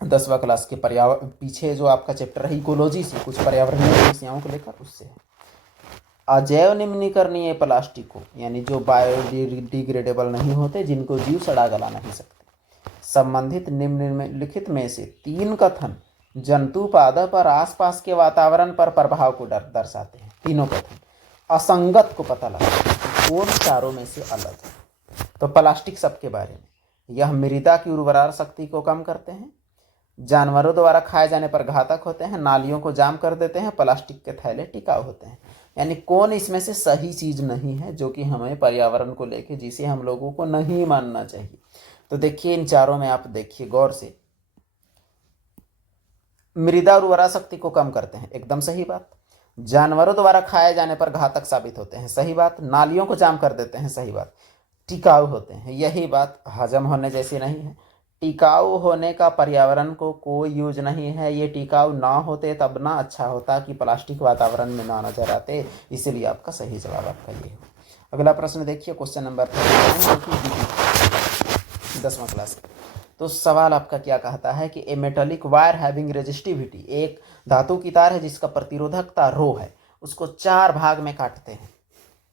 10वां क्लास के पीछे जो आपका चैप्टर है इकोलॉजी से, कुछ पर्यावरणीय समस्याओं को लेकर, उससे है। अजैव निम्नीकरणीय प्लास्टिकों यानी जो बायोडिग्रेडेबल नहीं होते, जिनको जीव सड़ा गला नहीं सकते, संबंधित निम्नलिखित में से 3 कथन जंतु पादप और आसपास के वातावरण पर प्रभाव को दर्शाते हैं। तीनों कथन असंगत को पता लगा कौन चारों में से अलग है। तो प्लास्टिक सबके बारे में, यह मृदा की उर्वरा शक्ति को कम करते हैं, जानवरों द्वारा खाए जाने पर घातक होते हैं, नालियों को जाम कर देते हैं, प्लास्टिक के थैले टिकाऊ होते हैं। यानी कौन इसमें से सही चीज नहीं है जो कि हमें पर्यावरण को लेके, जिसे हम लोगों को नहीं मानना चाहिए। तो देखिए इन चारों में आप देखिए गौर से, मृदा उर्वरा शक्ति को कम करते हैं, एकदम सही बात। जानवरों द्वारा खाए जाने पर घातक साबित होते हैं, सही बात। नालियों को जाम कर देते हैं, सही बात। टिकाऊ होते हैं, यही बात हजम होने जैसी नहीं है। टिकाऊ होने का पर्यावरण को कोई यूज नहीं है। ये टिकाऊ ना होते तब ना अच्छा होता कि प्लास्टिक वातावरण में ना नजर आते, इसीलिए आपका सही जवाब आपका ये हो। अगला प्रश्न देखिए, क्वेश्चन नंबर 10वां क्लास। तो सवाल आपका क्या कहता है कि ए मेटालिक वायर हैविंग रेजिस्टिविटी, एक धातु की तार है जिसका प्रतिरोधकता रो है, उसको 4 भाग में काटते हैं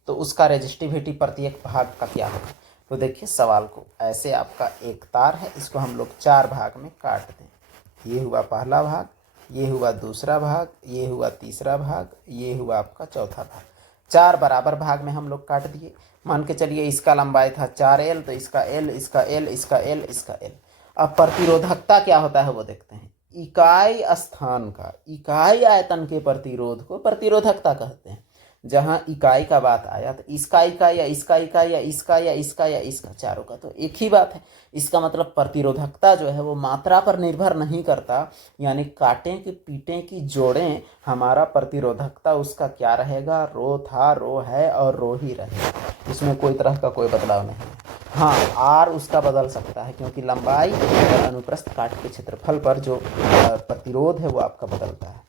तो उसका रेजिस्टिविटी प्रत्येक भाग का क्या होगा। तो देखिए सवाल को ऐसे, आपका एक तार है, इसको हम लोग 4 भाग में काट दें। ये हुआ पहला भाग, ये हुआ दूसरा भाग, ये हुआ तीसरा भाग, ये हुआ आपका चौथा भाग। 4 बराबर भाग में हम लोग काट दिए। मान के चलिए इसका लंबाई था 4L, तो इसका L, इसका L, इसका L, इसका L। अब प्रतिरोधकता क्या होता है वो देखते हैं। इकाई स्थान का, इकाई आयतन के प्रतिरोध को प्रतिरोधकता कहते हैं। जहां इकाई का बात आया तो इसका इकाई या इसका इकाई या इसका या इसका या इसका, चारों का तो एक ही बात है। इसका मतलब प्रतिरोधकता जो है वो मात्रा पर निर्भर नहीं करता, यानी काटें कि पीटें कि जोड़ें, हमारा प्रतिरोधकता उसका क्या रहेगा, रो था, रो है और रो ही रहेगा। इसमें कोई तरह का कोई बदलाव नहीं है। हाँ, आर उसका बदल सकता है क्योंकि लंबाई और अनुप्रस्थ काट के क्षेत्रफल पर जो प्रतिरोध है वो आपका बदलता है।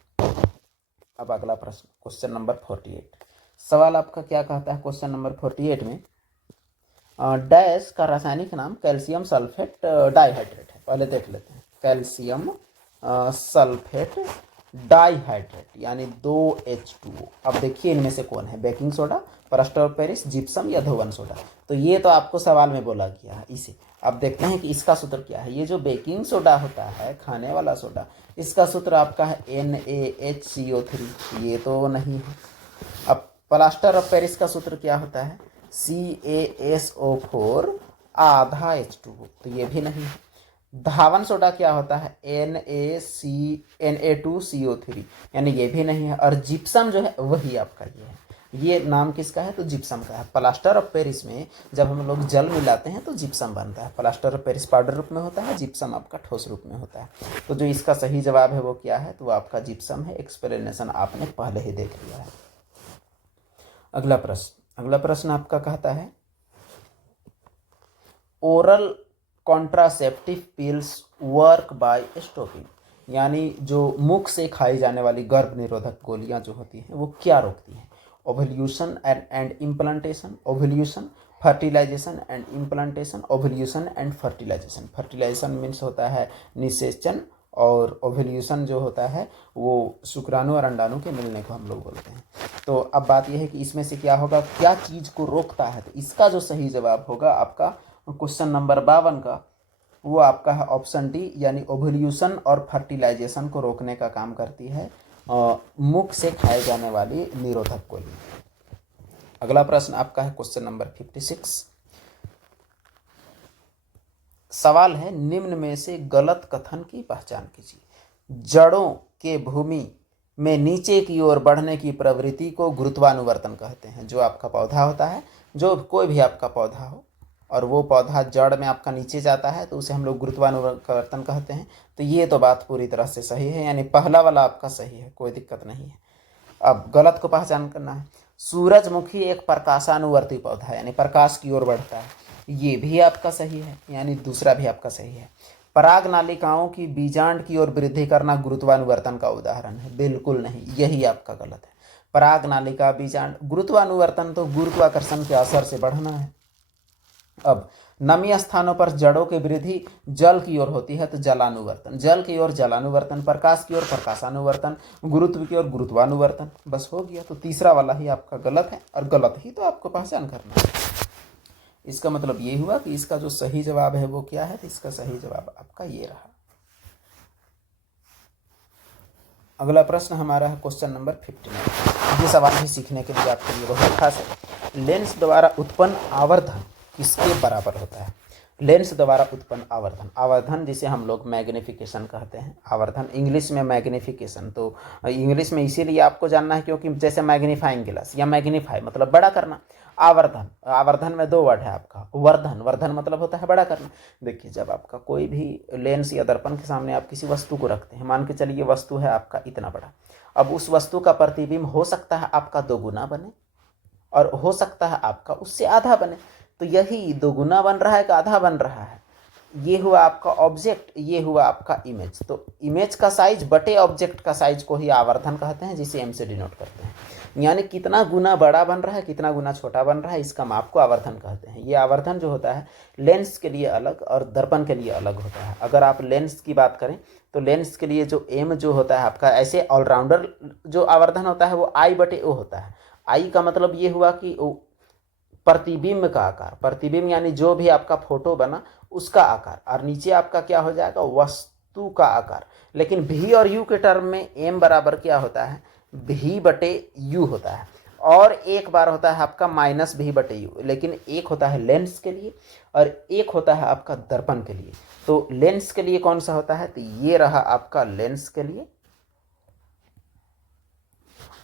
अब अगला प्रश्न, क्वेश्चन नंबर 48। सवाल आपका क्या कहता है क्वेश्चन नंबर 48 में, डैश का रासायनिक नाम कैल्शियम सल्फेट डाइहाइड्रेट है। पहले देख लेते हैं, कैल्शियम सल्फेट डाइहाइड्रेट यानी 2H2O। अब देखिए इनमें से कौन है, baking soda, plaster of Paris, gypsum या धोवन सोडा। तो ये तो आपको सवाल में बोला गया है इसे। अब देखते हैं कि इसका सूत्र क्या है। ये जो बेकिंग सोडा होता है, खाने वाला सोडा, इसका सूत्र आपका है NaHCO3, ये तो नहीं है। अब प्लास्टर ऑफ पेरिस का सूत्र क्या होता है, CaSO4 आधा H2O, तो ये भी नहीं है। धावन सोडा क्या होता है, Na2CO3, यानी ये भी नहीं है। और जिप्सम जो है वही आपका ये है। ये नाम किसका है, तो जिप्सम का है। प्लास्टर ऑफ पेरिस में जब हम लोग जल मिलाते हैं तो जिप्सम बनता है। प्लास्टर ऑफ पेरिस पाउडर रूप में होता है, जिप्सम आपका ठोस रूप में होता है। तो जो इसका सही जवाब है वो क्या है, तो वो आपका जिप्सम है। एक्सप्लेनेशन आपने पहले ही देख लिया है। अगला प्रश्न आपका कहता है, oral contraceptive pills work by stopping, यानी जो मुख से खाई जाने वाली गर्भ निरोधक गोलियां जो होती हैं वो क्या रोकती हैं। Ovulation and implantation, ovulation, fertilisation and implantation, ovulation and fertilisation. Fertilisation means होता है निषेचन, और ओवल्यूशन जो होता है वो शुक्राणु और अंडाणु के मिलने को हम लोग बोलते हैं। तो अब बात यह है कि इसमें से क्या होगा, क्या चीज़ को रोकता है। तो इसका जो सही जवाब होगा आपका क्वेश्चन नंबर 52 का, वो आपका है ऑप्शन डी, यानी ओवल्यूशन और फर्टिलाइजेशन को रोकने का काम करती है मुख से खाए जाने वाली निरोधक गोली। अगला प्रश्न आपका है क्वेश्चन नंबर 56। सवाल है, निम्न में से गलत कथन की पहचान कीजिए। जड़ों के भूमि में नीचे की ओर बढ़ने की प्रवृत्ति को गुरुत्वानुवर्तन कहते हैं। जो आपका पौधा होता है, जो कोई भी आपका पौधा हो और वो पौधा जड़ में आपका नीचे जाता है तो उसे हम लोग गुरुत्वानुवर्तन कहते हैं। तो ये तो बात पूरी तरह से सही है, यानी पहला वाला आपका सही है, कोई दिक्कत नहीं है। अब गलत को पहचान करना है। सूरजमुखी एक प्रकाशानुवर्ती पौधा है, यानी प्रकाश की ओर बढ़ता है, ये भी आपका सही है, यानी दूसरा भी आपका सही है। पराग नालिकाओं की बीजांड की ओर वृद्धि करना गुरुत्वानुवर्तन का उदाहरण है, बिल्कुल नहीं, यही आपका गलत है। पराग नालिका, बीजांड, गुरुत्वानुवर्तन तो गुरुत्वाकर्षण के असर से बढ़ना है। अब नमी स्थानों पर जड़ों की वृद्धि जल की ओर होती है तो जलानुवर्तन, जल की ओर जलानुवर्तन, प्रकाश की ओर प्रकाशानुवर्तन, गुरुत्व की ओर गुरुत्वानुवर्तन। बस हो गया। तो तीसरा वाला ही आपका गलत है, और गलत ही तो आपको पहचान करना है। इसका मतलब ये हुआ कि इसका जो सही जवाब है वो क्या है, तो इसका सही जवाब आपका ये रहा। अगला प्रश्न हमारा है क्वेश्चन नंबर 59। ये सवाल भी सीखने के लिए आपके लिए बहुत खास है। लेंस द्वारा उत्पन्न आवर्धन किसके बराबर होता है। लेंस द्वारा उत्पन्न आवर्धन, आवर्धन जिसे हम लोग मैग्निफिकेशन कहते हैं। आवर्धन इंग्लिश में मैग्निफिकेशन, तो इंग्लिश में इसीलिए आपको जानना है क्योंकि जैसे मैग्नीफाइंग ग्लास या मैग्नीफाई मतलब बड़ा करना। आवर्धन, आवर्धन में 2 वर्ड है आपका, वर्धन, वर्धन मतलब होता है बड़ा करना। देखिए, जब आपका कोई भी लेंस या दर्पण के सामने आप किसी वस्तु को रखते हैं, मान के चलिए वस्तु है आपका इतना बड़ा, अब उस वस्तु का प्रतिबिंब हो सकता है आपका 2 गुना बने और हो सकता है आपका उससे आधा बने। तो यही 2 गुना बन रहा है कि आधा बन रहा है, ये हुआ आपका ऑब्जेक्ट, ये हुआ आपका इमेज। तो इमेज का साइज बटे ऑब्जेक्ट का साइज को ही आवर्धन कहते हैं, जिसे एम से डिनोट करते हैं। यानी कितना गुना बड़ा बन रहा है, कितना गुना छोटा बन रहा है, इसका माप को आवर्धन कहते हैं। ये आवर्धन जो होता है लेंस के लिए अलग और दर्पण के लिए अलग होता है। अगर आप लेंस की बात करें तो लेंस के लिए जो एम जो होता है आपका, ऐसे ऑलराउंडर जो आवर्धन होता है वो आई बटे ओ होता है। आई का मतलब ये हुआ कि प्रतिबिंब का आकार, प्रतिबिंब यानी जो भी आपका फोटो बना उसका आकार, और नीचे आपका क्या हो जाएगा, वस्तु का आकार। लेकिन भी और यू के टर्म में एम बराबर क्या होता है, भी बटे यू होता है, और एक बार होता है आपका माइनस भी बटे यू। लेकिन एक होता है लेंस के लिए और एक होता है आपका दर्पण के लिए। तो लेंस के लिए कौन सा होता है, तो ये रहा आपका लेंस के लिए,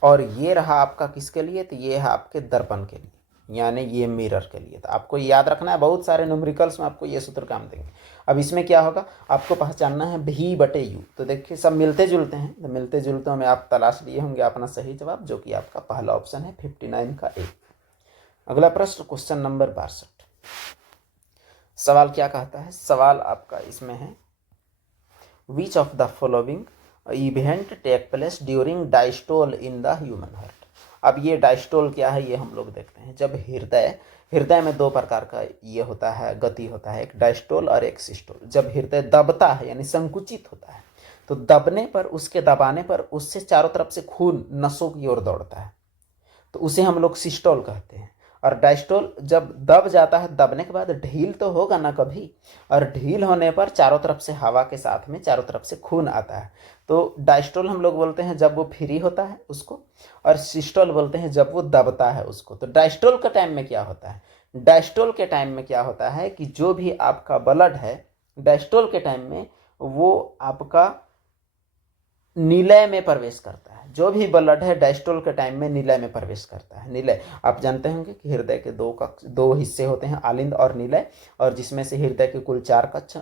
और ये रहा आपका किसके लिए, तो ये है आपके दर्पण के लिए, यानी ये मिरर के लिए। तो आपको याद रखना है, बहुत सारे न्यूमेरिकल्स में आपको ये सूत्र काम देंगे। अब इसमें क्या होगा, आपको पहचानना है भी बटे यू। तो देखिए सब मिलते जुलते हैं, तो मिलते जुलते में आप तलाश लिए होंगे अपना सही जवाब, जो कि आपका पहला ऑप्शन है 59 का ए। अगला प्रश्न क्वेश्चन नंबर 62। सवाल क्या कहता है, सवाल आपका इसमें है which of the following event take place during diastole in the human heart. अब ये डायस्टोल क्या है ये हम लोग देखते हैं। जब हृदय में दो प्रकार का ये होता है, गति होता है, एक डायस्टोल और एक सिस्टोल। जब हृदय दबता है यानी संकुचित होता है, तो दबने पर, उसके दबाने पर उससे चारों तरफ से खून नसों की ओर दौड़ता है, तो उसे हम लोग सिस्टोल कहते हैं। और डायस्टोल जब दब जाता है, दबने के बाद ढील तो होगा ना कभी, और ढील होने पर चारों तरफ से हवा के साथ में चारों तरफ से खून आता है। तो डायस्टोल हम लोग बोलते हैं जब वो फ्री होता है उसको, और सिस्टोल बोलते हैं जब वो दबता है उसको। तो डायस्टोल के टाइम में क्या होता है, डायस्टोल के टाइम में क्या होता है कि जो भी आपका ब्लड है डायस्टोल के टाइम में वो आपका निलय में प्रवेश करता है। जो भी ब्लड है डायस्टोल के टाइम में निलय में प्रवेश करता है। निलय आप जानते होंगे कि हृदय के दो हिस्से होते हैं, आलिंद और निलय, और जिसमें से हृदय के कुल 4 कक्ष,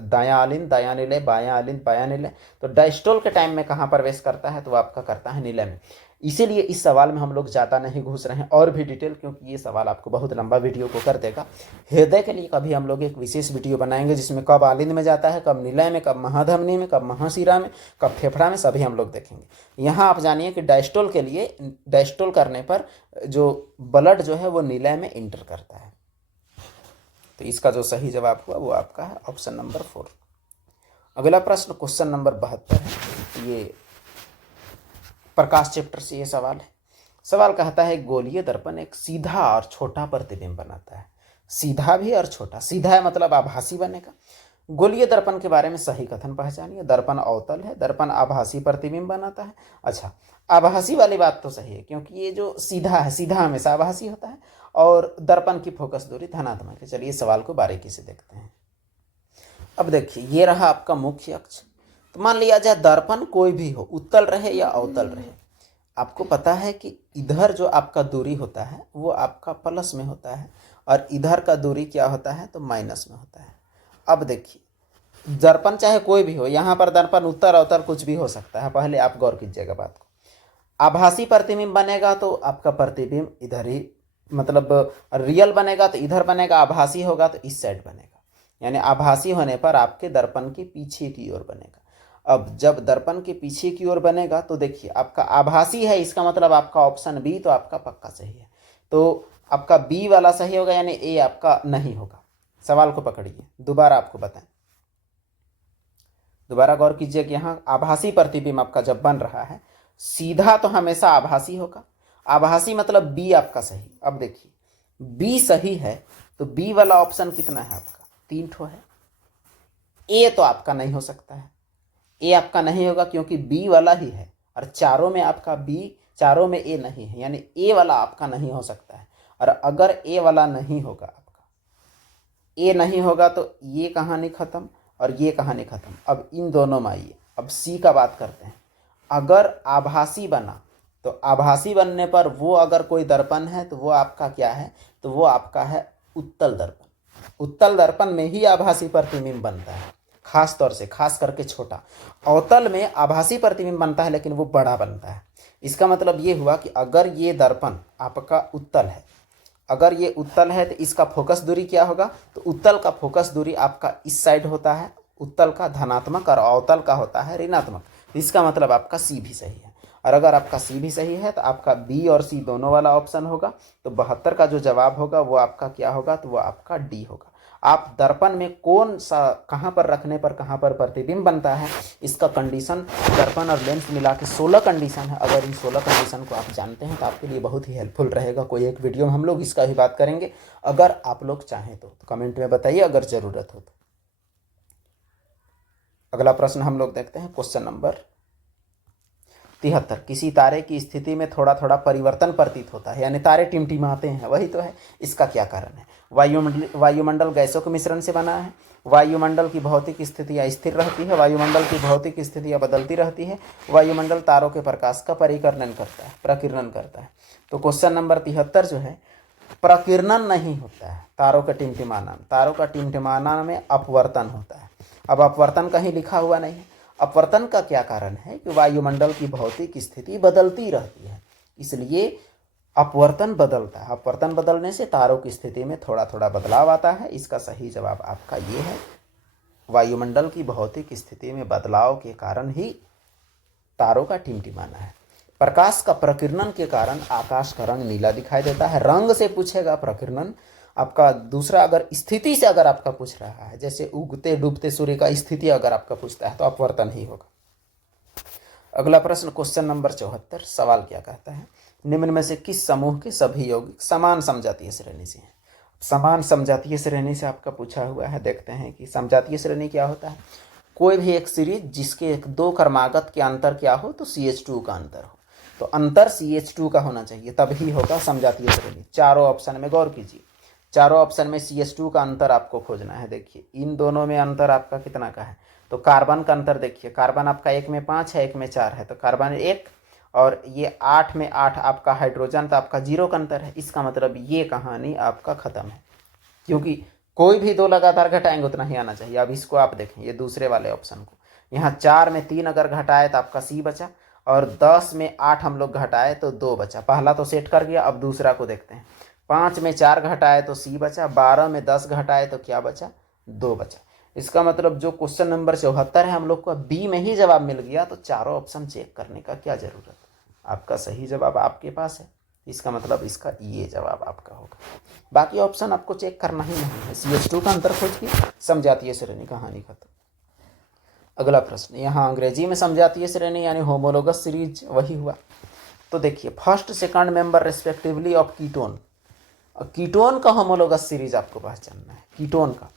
दायां आलिंद, दायां निलय, बायां आलिंद, बायां निलय। तो डायस्टोल के टाइम में कहाँ प्रवेश करता है, तो वो आपका करता है निलय में। इसीलिए इस सवाल में हम लोग ज़्यादा नहीं घुस रहे हैं और भी डिटेल, क्योंकि ये सवाल आपको बहुत लंबा वीडियो को कर देगा। हृदय के लिए कभी हम लोग एक विशेष वीडियो बनाएंगे जिसमें कब आलिंद में जाता है, कब निलय में, कब महाधमनी में, कब महाशिरा में, कब फेफड़ा में, सभी हम लोग देखेंगे। यहाँ आप जानिए कि डायस्टोल के लिए, डायस्टोल करने पर जो ब्लड जो है वो निलय में इंटर करता है। तो इसका जो सही जवाब हुआ वो आपका है ऑप्शन नंबर 4। अगला प्रश्न क्वेश्चन नंबर 72 है। ये प्रकाश चैप्टर से ये सवाल है। सवाल कहता है गोलीय दर्पण एक सीधा और छोटा प्रतिबिंब बनाता है। सीधा भी और छोटा, सीधा है मतलब आभासी बनेगा। गोलीय दर्पण के बारे में सही कथन पहचानिए। दर्पण अवतल है, दर्पण आभासी प्रतिबिंब बनाता है। अच्छा, आभासी वाली बात तो सही है, क्योंकि ये जो सीधा है, सीधा हमेशा आभासी होता है, और दर्पण की फोकस दूरी धनात्मक है। चलिए सवाल को बारीकी से देखते हैं। अब देखिए ये रहा आपका मुख्य अक्ष। तो मान लिया जाए दर्पण कोई भी हो, उत्तल रहे या अवतल रहे, आपको पता है कि इधर जो आपका दूरी होता है वो आपका प्लस में होता है, और इधर का दूरी क्या होता है, तो माइनस में होता है। अब देखिए दर्पण चाहे कोई भी हो, यहाँ पर दर्पण उत्तर अवतल कुछ भी हो सकता है, पहले आप गौर कीजिएगा बात को। आभासी प्रतिबिंब बनेगा तो आपका प्रतिबिंब इधर ही, मतलब रियल बनेगा तो इधर बनेगा, आभासी होगा तो इस साइड बनेगा। यानी आभासी होने पर आपके दर्पण के पीछे की ओर बनेगा। अब जब दर्पण के पीछे की ओर बनेगा तो देखिए आपका आभासी है, इसका मतलब आपका ऑप्शन बी तो आपका पक्का सही है। तो आपका बी वाला सही होगा, यानी ए आपका नहीं होगा। सवाल को पकड़िए, दोबारा आपको बताएं, दोबारा गौर कीजिए कि यहाँ आभासी प्रतिबिंब आपका जब बन रहा है, सीधा तो हमेशा आभासी होगा, आभासी मतलब बी आपका सही। अब देखिए बी सही है तो बी वाला ऑप्शन कितना है आपका, 3 ठो है। ए तो आपका नहीं हो सकता है, ए आपका नहीं होगा क्योंकि बी वाला ही है, और चारों में आपका बी, चारों में ए नहीं है, यानी ए वाला आपका नहीं हो सकता है। और अगर ए वाला नहीं होगा, आपका ए नहीं होगा, तो ये कहानी खत्म और ये कहानी खत्म। अब इन दोनों में आइए, अब सी का बात करते हैं। अगर आभासी बना तो आभासी बनने पर वो अगर कोई दर्पण है तो वो आपका क्या है, तो वो आपका है उत्तल दर्पण। उत्तल दर्पण में ही आभासी प्रतिबिंब बनता है, खास तौर से, खास करके छोटा। अवतल में आभासी प्रतिबिंब बनता है लेकिन वो बड़ा बनता है। इसका मतलब ये हुआ कि अगर ये दर्पण आपका उत्तल है, अगर ये उत्तल है तो इसका फोकस दूरी क्या होगा, तो उत्तल का फोकस दूरी आपका इस साइड होता है, उत्तल का धनात्मक, और अवतल का होता है ऋणात्मक। इसका मतलब आपका सी भी सही है। और अगर आपका सी भी सही है तो आपका बी और सी दोनों वाला ऑप्शन होगा। तो 72 का जो जवाब होगा वो आपका क्या होगा, तो वो आपका डी होगा। आप दर्पण में कौन सा, कहाँ पर रखने पर कहाँ पर प्रतिबिंब बनता है, इसका कंडीशन दर्पण और लेंस मिला के 16 कंडीशन है। अगर इन 16 कंडीशन को आप जानते हैं तो आपके लिए बहुत ही हेल्पफुल रहेगा। कोई एक वीडियो में हम लोग इसका भी बात करेंगे, अगर आप लोग चाहें तो कमेंट में बताइए अगर ज़रूरत हो तो। अगला प्रश्न हम लोग देखते हैं क्वेश्चन नंबर 73। किसी तारे की स्थिति में थोड़ा थोड़ा परिवर्तन प्रतीत होता है, यानी तारे टिमटिमाते हैं, वही तो है। इसका क्या कारण है? वायुमंडल गैसों के मिश्रण से बना है। वायुमंडल की भौतिक स्थितियाँ स्थिर रहती है। वायुमंडल की भौतिक स्थितियाँ बदलती रहती है। वायुमंडल तारों के प्रकाश का प्रकीर्णन करता है। तो क्वेश्चन नंबर 73 जो है, प्रकीर्णन नहीं होता है तारों का टिमटिमाना में अपवर्तन होता है। अब अपवर्तन कहीं लिखा हुआ नहीं है। अपवर्तन का क्या कारण है कि वायुमंडल की भौतिक स्थिति बदलती रहती है, इसलिए अपवर्तन बदलता है। अपवर्तन बदलने से तारों की स्थिति में थोड़ा थोड़ा बदलाव आता है। इसका सही जवाब आपका ये है, वायुमंडल की भौतिक स्थिति में बदलाव के कारण ही तारों का टिमटिमाना है। प्रकाश का प्रकीर्णन के कारण आकाश का रंग नीला दिखाई देता है। रंग से पूछेगा प्रकीर्णन आपका। दूसरा, अगर स्थिति से अगर आपका पूछ रहा है, जैसे उगते डूबते सूर्य का स्थिति अगर आपका पूछता है, तो अपवर्तन ही होगा। अगला प्रश्न क्वेश्चन नंबर 74। सवाल क्या कहता है? निम्न में से किस समूह के सभी यौगिक समान समजातीय श्रेणी से हैं? समान समजातीय श्रेणी से आपका पूछा हुआ है। देखते हैं कि समजातीय श्रेणी क्या होता है। कोई भी एक सीरीज जिसके दो क्रमागत के अंतर क्या हो, तो CH2 का अंतर हो, तो अंतर CH2 का होना चाहिए, तभी होगा समजातीय श्रेणी। चारों ऑप्शन में गौर कीजिए, चारों ऑप्शन में CH2 का अंतर आपको खोजना है। देखिए इन दोनों में अंतर आपका कितना का है, तो कार्बन का अंतर देखिए, कार्बन आपका 1 में 5 है, 1 में 4 है, तो कार्बन 1, और ये 8 में 8 आपका हाइड्रोजन, तो आपका 0 का अंतर है। इसका मतलब ये कहानी आपका ख़त्म है, क्योंकि कोई भी दो लगातार घटाएंगे उतना ही आना चाहिए। अब इसको आप देखें, ये दूसरे वाले ऑप्शन को, यहाँ 4 में 3 अगर घटाए तो आपका C बचा, और 10 में 8 हम लोग घटाए तो 2 बचा। पहला तो सेट कर गया। अब दूसरा को देखते हैं। 5 में 4 घटाए तो C बचा, 12 में 10 घटाए तो क्या बचा, 2 बचा। इसका मतलब जो क्वेश्चन नंबर 74 है हम लोग को बी में ही जवाब मिल गया, तो चारों ऑप्शन चेक करने का क्या जरूरत है, आपका सही जवाब आपके पास है। इसका मतलब इसका ये जवाब आपका होगा। बाकी ऑप्शन आपको चेक करना ही नहीं है। CH2 का अंतर खोज के समजातीय श्रेणी, कहानी खत्म। अगला प्रश्न, यहाँ अंग्रेजी में समजातीय श्रेणी यानी होमोलोगस सीरीज वही हुआ। तो देखिए first second member respectively of ketone, ketone का होमोलोगस सीरीज आपको पहचानना है, कीटोन का।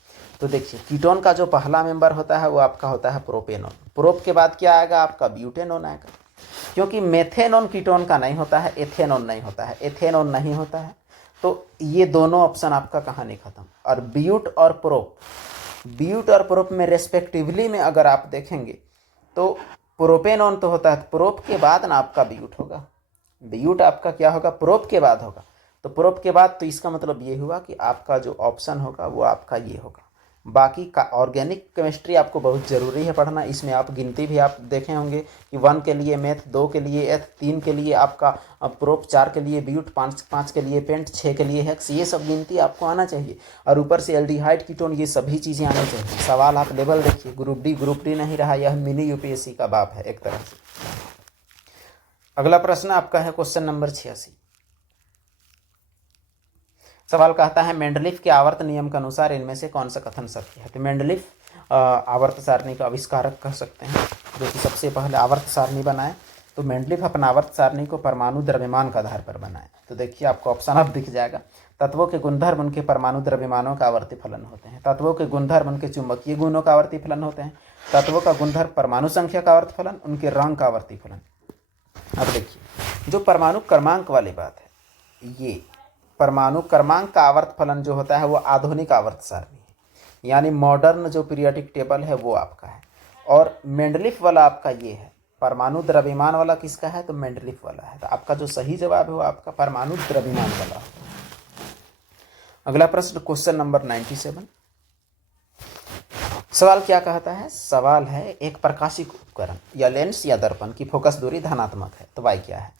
तो देखिए कीटोन का जो पहला मेंबर होता है वो आपका होता है प्रोपेनोन। प्रोप के बाद क्या आएगा आपका, ब्यूटेनोन आएगा, क्योंकि मेथेनोन कीटोन का नहीं होता है, एथेनोन नहीं होता है, एथेनोन नहीं होता है। तो ये दोनों ऑप्शन आपका कहानी खत्म। और ब्यूट और प्रोप में रेस्पेक्टिवली में अगर आप देखेंगे तो प्रोपेनोन तो होता है, प्रोप के बाद ना आपका ब्यूट होगा। ब्यूट आपका क्या होगा, प्रोप के बाद होगा। तो प्रोप के बाद, तो इसका मतलब ये हुआ कि आपका जो ऑप्शन होगा वो आपका ये होगा। बाकी का ऑर्गेनिक केमिस्ट्री आपको बहुत ज़रूरी है पढ़ना। इसमें आप गिनती भी आप देखे होंगे कि 1 के लिए मेथ, 2 के लिए एथ, 3 के लिए आपका प्रोप, 4 के लिए ब्यूट, 5 के लिए पेंट, 6 के लिए हेक्स। ये सब गिनती आपको आना चाहिए, और ऊपर से एल्डिहाइड कीटोन, ये सभी चीज़ें आनी चाहिए। सवाल आप लेवल देखिए, ग्रुप डी नहीं रहा, यह मिनी UPSC का बाप है एक तरह से। अगला प्रश्न आपका है क्वेश्चन नंबर 86। सवाल कहता है मेंडलीफ के आवर्त नियम के अनुसार इनमें से कौन सा कथन सत्य है। तो मेंडलीफ आवर्त सारणी का आविष्कारक कह सकते हैं, जो कि सबसे पहले आवर्त सारणी बनाए। तो मेंडलीफ अपना आवर्त सारणी को परमाणु द्रव्यमान के आधार पर बनाए। तो देखिए आपको ऑप्शन अब दिख जाएगा। तत्वों के गुणधर्म उनके परमाणु द्रव्यमानों का आवर्ती फलन होते हैं। तत्वों के गुणधर्म उनके चुंबकीय गुणों का आवर्ती फलन होते हैं। तत्वों का गुणधर्म परमाणु संख्या का आवर्त फलन, उनके रंग का आवर्ती फलन। अब देखिए जो परमाणु क्रमांक वाली बात है, ये परमाणु क्रमांक का आवर्त फलन जो होता है वो आधुनिक आवर्त सारणी है, यानी मॉडर्न जो पीरियोडिक टेबल है वो आपका है। और मेंडलीफ वाला आपका ये है। परमाणु द्रव्यमान वाला किसका है, तो मेंडलीफ वाला है। तो आपका जो सही जवाब है वो आपका परमाणु द्रव्यमान वाला है। अगला प्रश्न क्वेश्चन नंबर 97। सवाल क्या कहता है, सवाल है एक प्रकाशिक उपकरण या लेंस या दर्पण की फोकस दूरी धनात्मक है, तो वाई क्या है।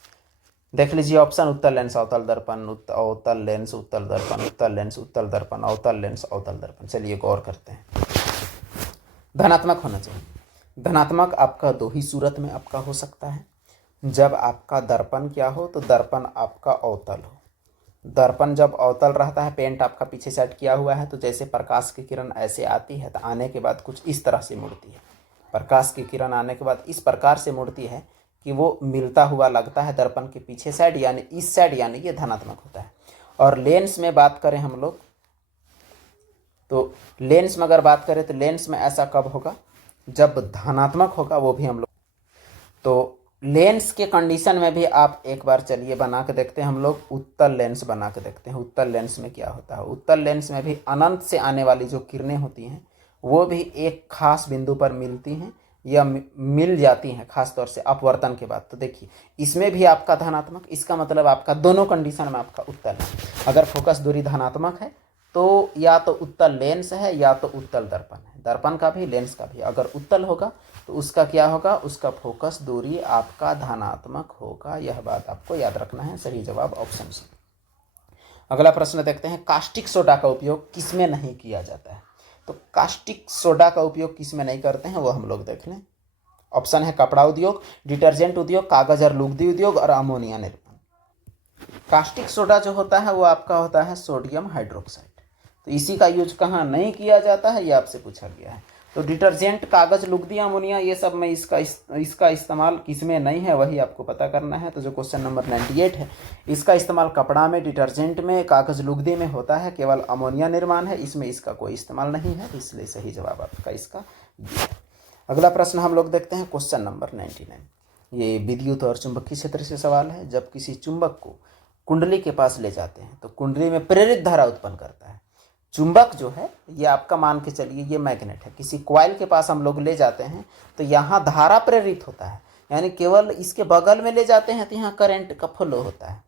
देख लीजिए ऑप्शन, उत्तल लेंस, अवतल दर्पण, अवतल लेंस, उत्तल दर्पण, उत्तल लेंस, उत्तल दर्पण, अवतल लेंस, अवतल दर्पण। चलिए गौर करते हैं। धनात्मक होना चाहिए। धनात्मक आपका दो ही सूरत में आपका हो सकता है। जब आपका दर्पण क्या हो, तो दर्पण आपका अवतल हो। दर्पण जब अवतल रहता है, पेंट आपका पीछे सेट किया हुआ है, तो जैसे प्रकाश की किरण ऐसे आती है तो आने के बाद कुछ इस तरह से मुड़ती है। प्रकाश की किरण आने के बाद इस प्रकार से मुड़ती है कि वो मिलता हुआ लगता है दर्पण के पीछे साइड, यानी इस साइड, यानी ये धनात्मक होता है। और लेंस में बात करें हम लोग, तो लेंस में अगर बात करें तो लेंस में ऐसा कब होगा, जब धनात्मक होगा वो भी हम लोग। तो लेंस के कंडीशन में भी आप एक बार चलिए बना के देखते हैं, हम लोग उत्तल लेंस बना के देखते हैं। उत्तल लेंस में क्या होता है, उत्तल लेंस में भी अनंत से आने वाली जो किरणें होती हैं वो भी एक खास बिंदु पर मिलती हैं या मिल जाती हैं, खास तौर से अपवर्तन के बाद। तो देखिए इसमें भी आपका धनात्मक, इसका मतलब आपका दोनों कंडीशन में आपका उत्तल है। अगर फोकस दूरी धनात्मक है तो या तो उत्तल लेंस है या तो उत्तल दर्पण है, दर्पण का भी लेंस का भी। अगर उत्तल होगा तो उसका क्या होगा, उसका फोकस दूरी आपका धनात्मक होगा। यह बात आपको याद रखना है। सही जवाब ऑप्शन सी। अगला प्रश्न देखते हैं, कास्टिक सोडा का उपयोग किसमें नहीं किया जाता है। तो कास्टिक सोडा का उपयोग किसमें नहीं करते हैं वो हम लोग देख लें। ऑप्शन है कपड़ा उद्योग, डिटर्जेंट उद्योग, कागज और लुगदी उद्योग और अमोनिया निर्माण। कास्टिक सोडा जो होता है वो आपका होता है सोडियम हाइड्रोक्साइड। तो इसी का यूज कहाँ नहीं किया जाता है ये आपसे पूछा गया है। तो डिटर्जेंट, कागज, लुगदी, अमोनिया ये सब में इसका इस्तेमाल किसमें नहीं है वही आपको पता करना है। तो जो क्वेश्चन नंबर 98 है, इसका इस्तेमाल कपड़ा में, डिटर्जेंट में, कागज लुगदी में होता है। केवल अमोनिया निर्माण है, इसमें इसका कोई इस्तेमाल नहीं है, इसलिए सही जवाब आपका इसका ये है। अगला प्रश्न हम लोग देखते हैं क्वेश्चन नंबर 99। ये विद्युत और चुंबकीय क्षेत्र से सवाल है। जब किसी चुंबक को कुंडली के पास ले जाते हैं तो कुंडली में प्रेरित धारा उत्पन्न करता है। चुंबक जो है ये आपका मान के चलिए ये मैग्नेट है, किसी कॉइल के पास हम लोग ले जाते हैं तो यहाँ धारा प्रेरित होता है, यानी केवल इसके बगल में ले जाते हैं तो यहाँ करंट का फ्लो होता है।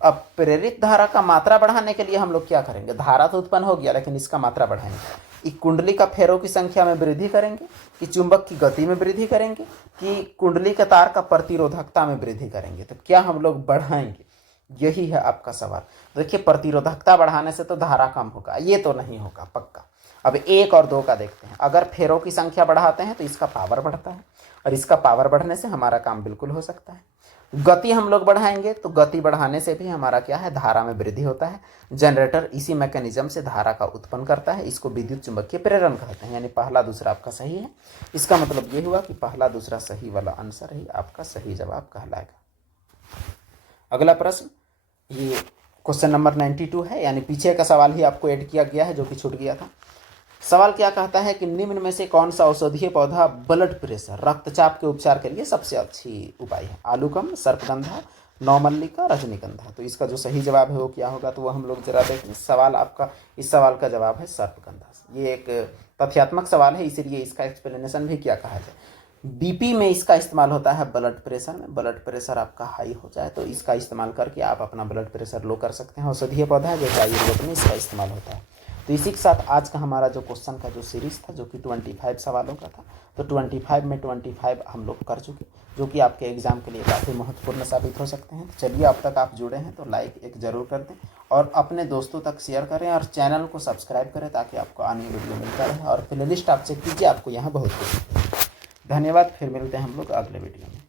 अब प्रेरित धारा का मात्रा बढ़ाने के लिए हम लोग क्या करेंगे, धारा तो उत्पन्न हो गया लेकिन इसका मात्रा बढ़ाएंगे। कुंडली का फेरों की संख्या में वृद्धि करेंगे, कि चुंबक की गति में वृद्धि करेंगे, कि कुंडली के तार का प्रतिरोधकता में वृद्धि करेंगे। तो क्या हम लोग बढ़ाएंगे, यही है आपका सवाल। देखिए प्रतिरोधकता बढ़ाने से तो धारा कम होगा, ये तो नहीं होगा पक्का। अब 1 और 2 का देखते हैं। अगर फेरों की संख्या बढ़ाते हैं तो इसका पावर बढ़ता है और इसका पावर बढ़ने से हमारा काम बिल्कुल हो सकता है। गति हम लोग बढ़ाएंगे तो गति बढ़ाने से भी हमारा क्या है, धारा में वृद्धि होता है। जनरेटर इसी मैकेनिज्म से धारा का उत्पन्न करता है, इसको विद्युत चुंबकीय प्रेरण कहते हैं। यानी पहला दूसरा आपका सही है। इसका मतलब ये हुआ कि पहला दूसरा सही वाला आंसर ही आपका सही जवाब कहलाएगा। अगला प्रश्न, ये क्वेश्चन नंबर 92 है, यानी पीछे का सवाल ही आपको ऐड किया गया है जो कि छूट गया था। सवाल क्या कहता है कि निम्न में से कौन सा औषधीय पौधा ब्लड प्रेशर, रक्तचाप के उपचार के लिए सबसे अच्छी उपाय है। आलूकम, सर्पगंधा, नौमल्लिका, रजनीगंधा। तो इसका जो सही जवाब है वो क्या होगा, तो वो हम लोग जरा देखें। सवाल आपका, इस सवाल का जवाब है सर्पगंधा। ये एक तथ्यात्मक सवाल है, इसीलिए इसका एक्सप्लेनेशन भी क्या कहा जाए। बीपी में इसका इस्तेमाल होता है, ब्लड प्रेशर में। ब्लड प्रेशर आपका हाई हो जाए तो इसका इस्तेमाल करके आप अपना ब्लड प्रेशर लो कर सकते हैं। औषधीय पौधा है जो कि आयुर्वेद में इसका इस्तेमाल होता है। तो इसी के साथ आज का हमारा जो क्वेश्चन का जो सीरीज़ था, जो कि 25 सवालों का था, तो 25 में 25 हम लोग कर चुके, जो कि आपके एग्जाम के लिए काफ़ी महत्वपूर्ण साबित हो सकते हैं। तो चलिए, अब तक आप जुड़े हैं तो लाइक एक ज़रूर कर दें और अपने दोस्तों तक शेयर करें और चैनल को सब्सक्राइब करें ताकि आपको आने वीडियो मिलता रहे। और प्ले लिस्ट आप चेक कीजिए, आपको यहाँ बहुत कुछ। धन्यवाद, फिर मिलते हैं हम लोग अगले वीडियो में।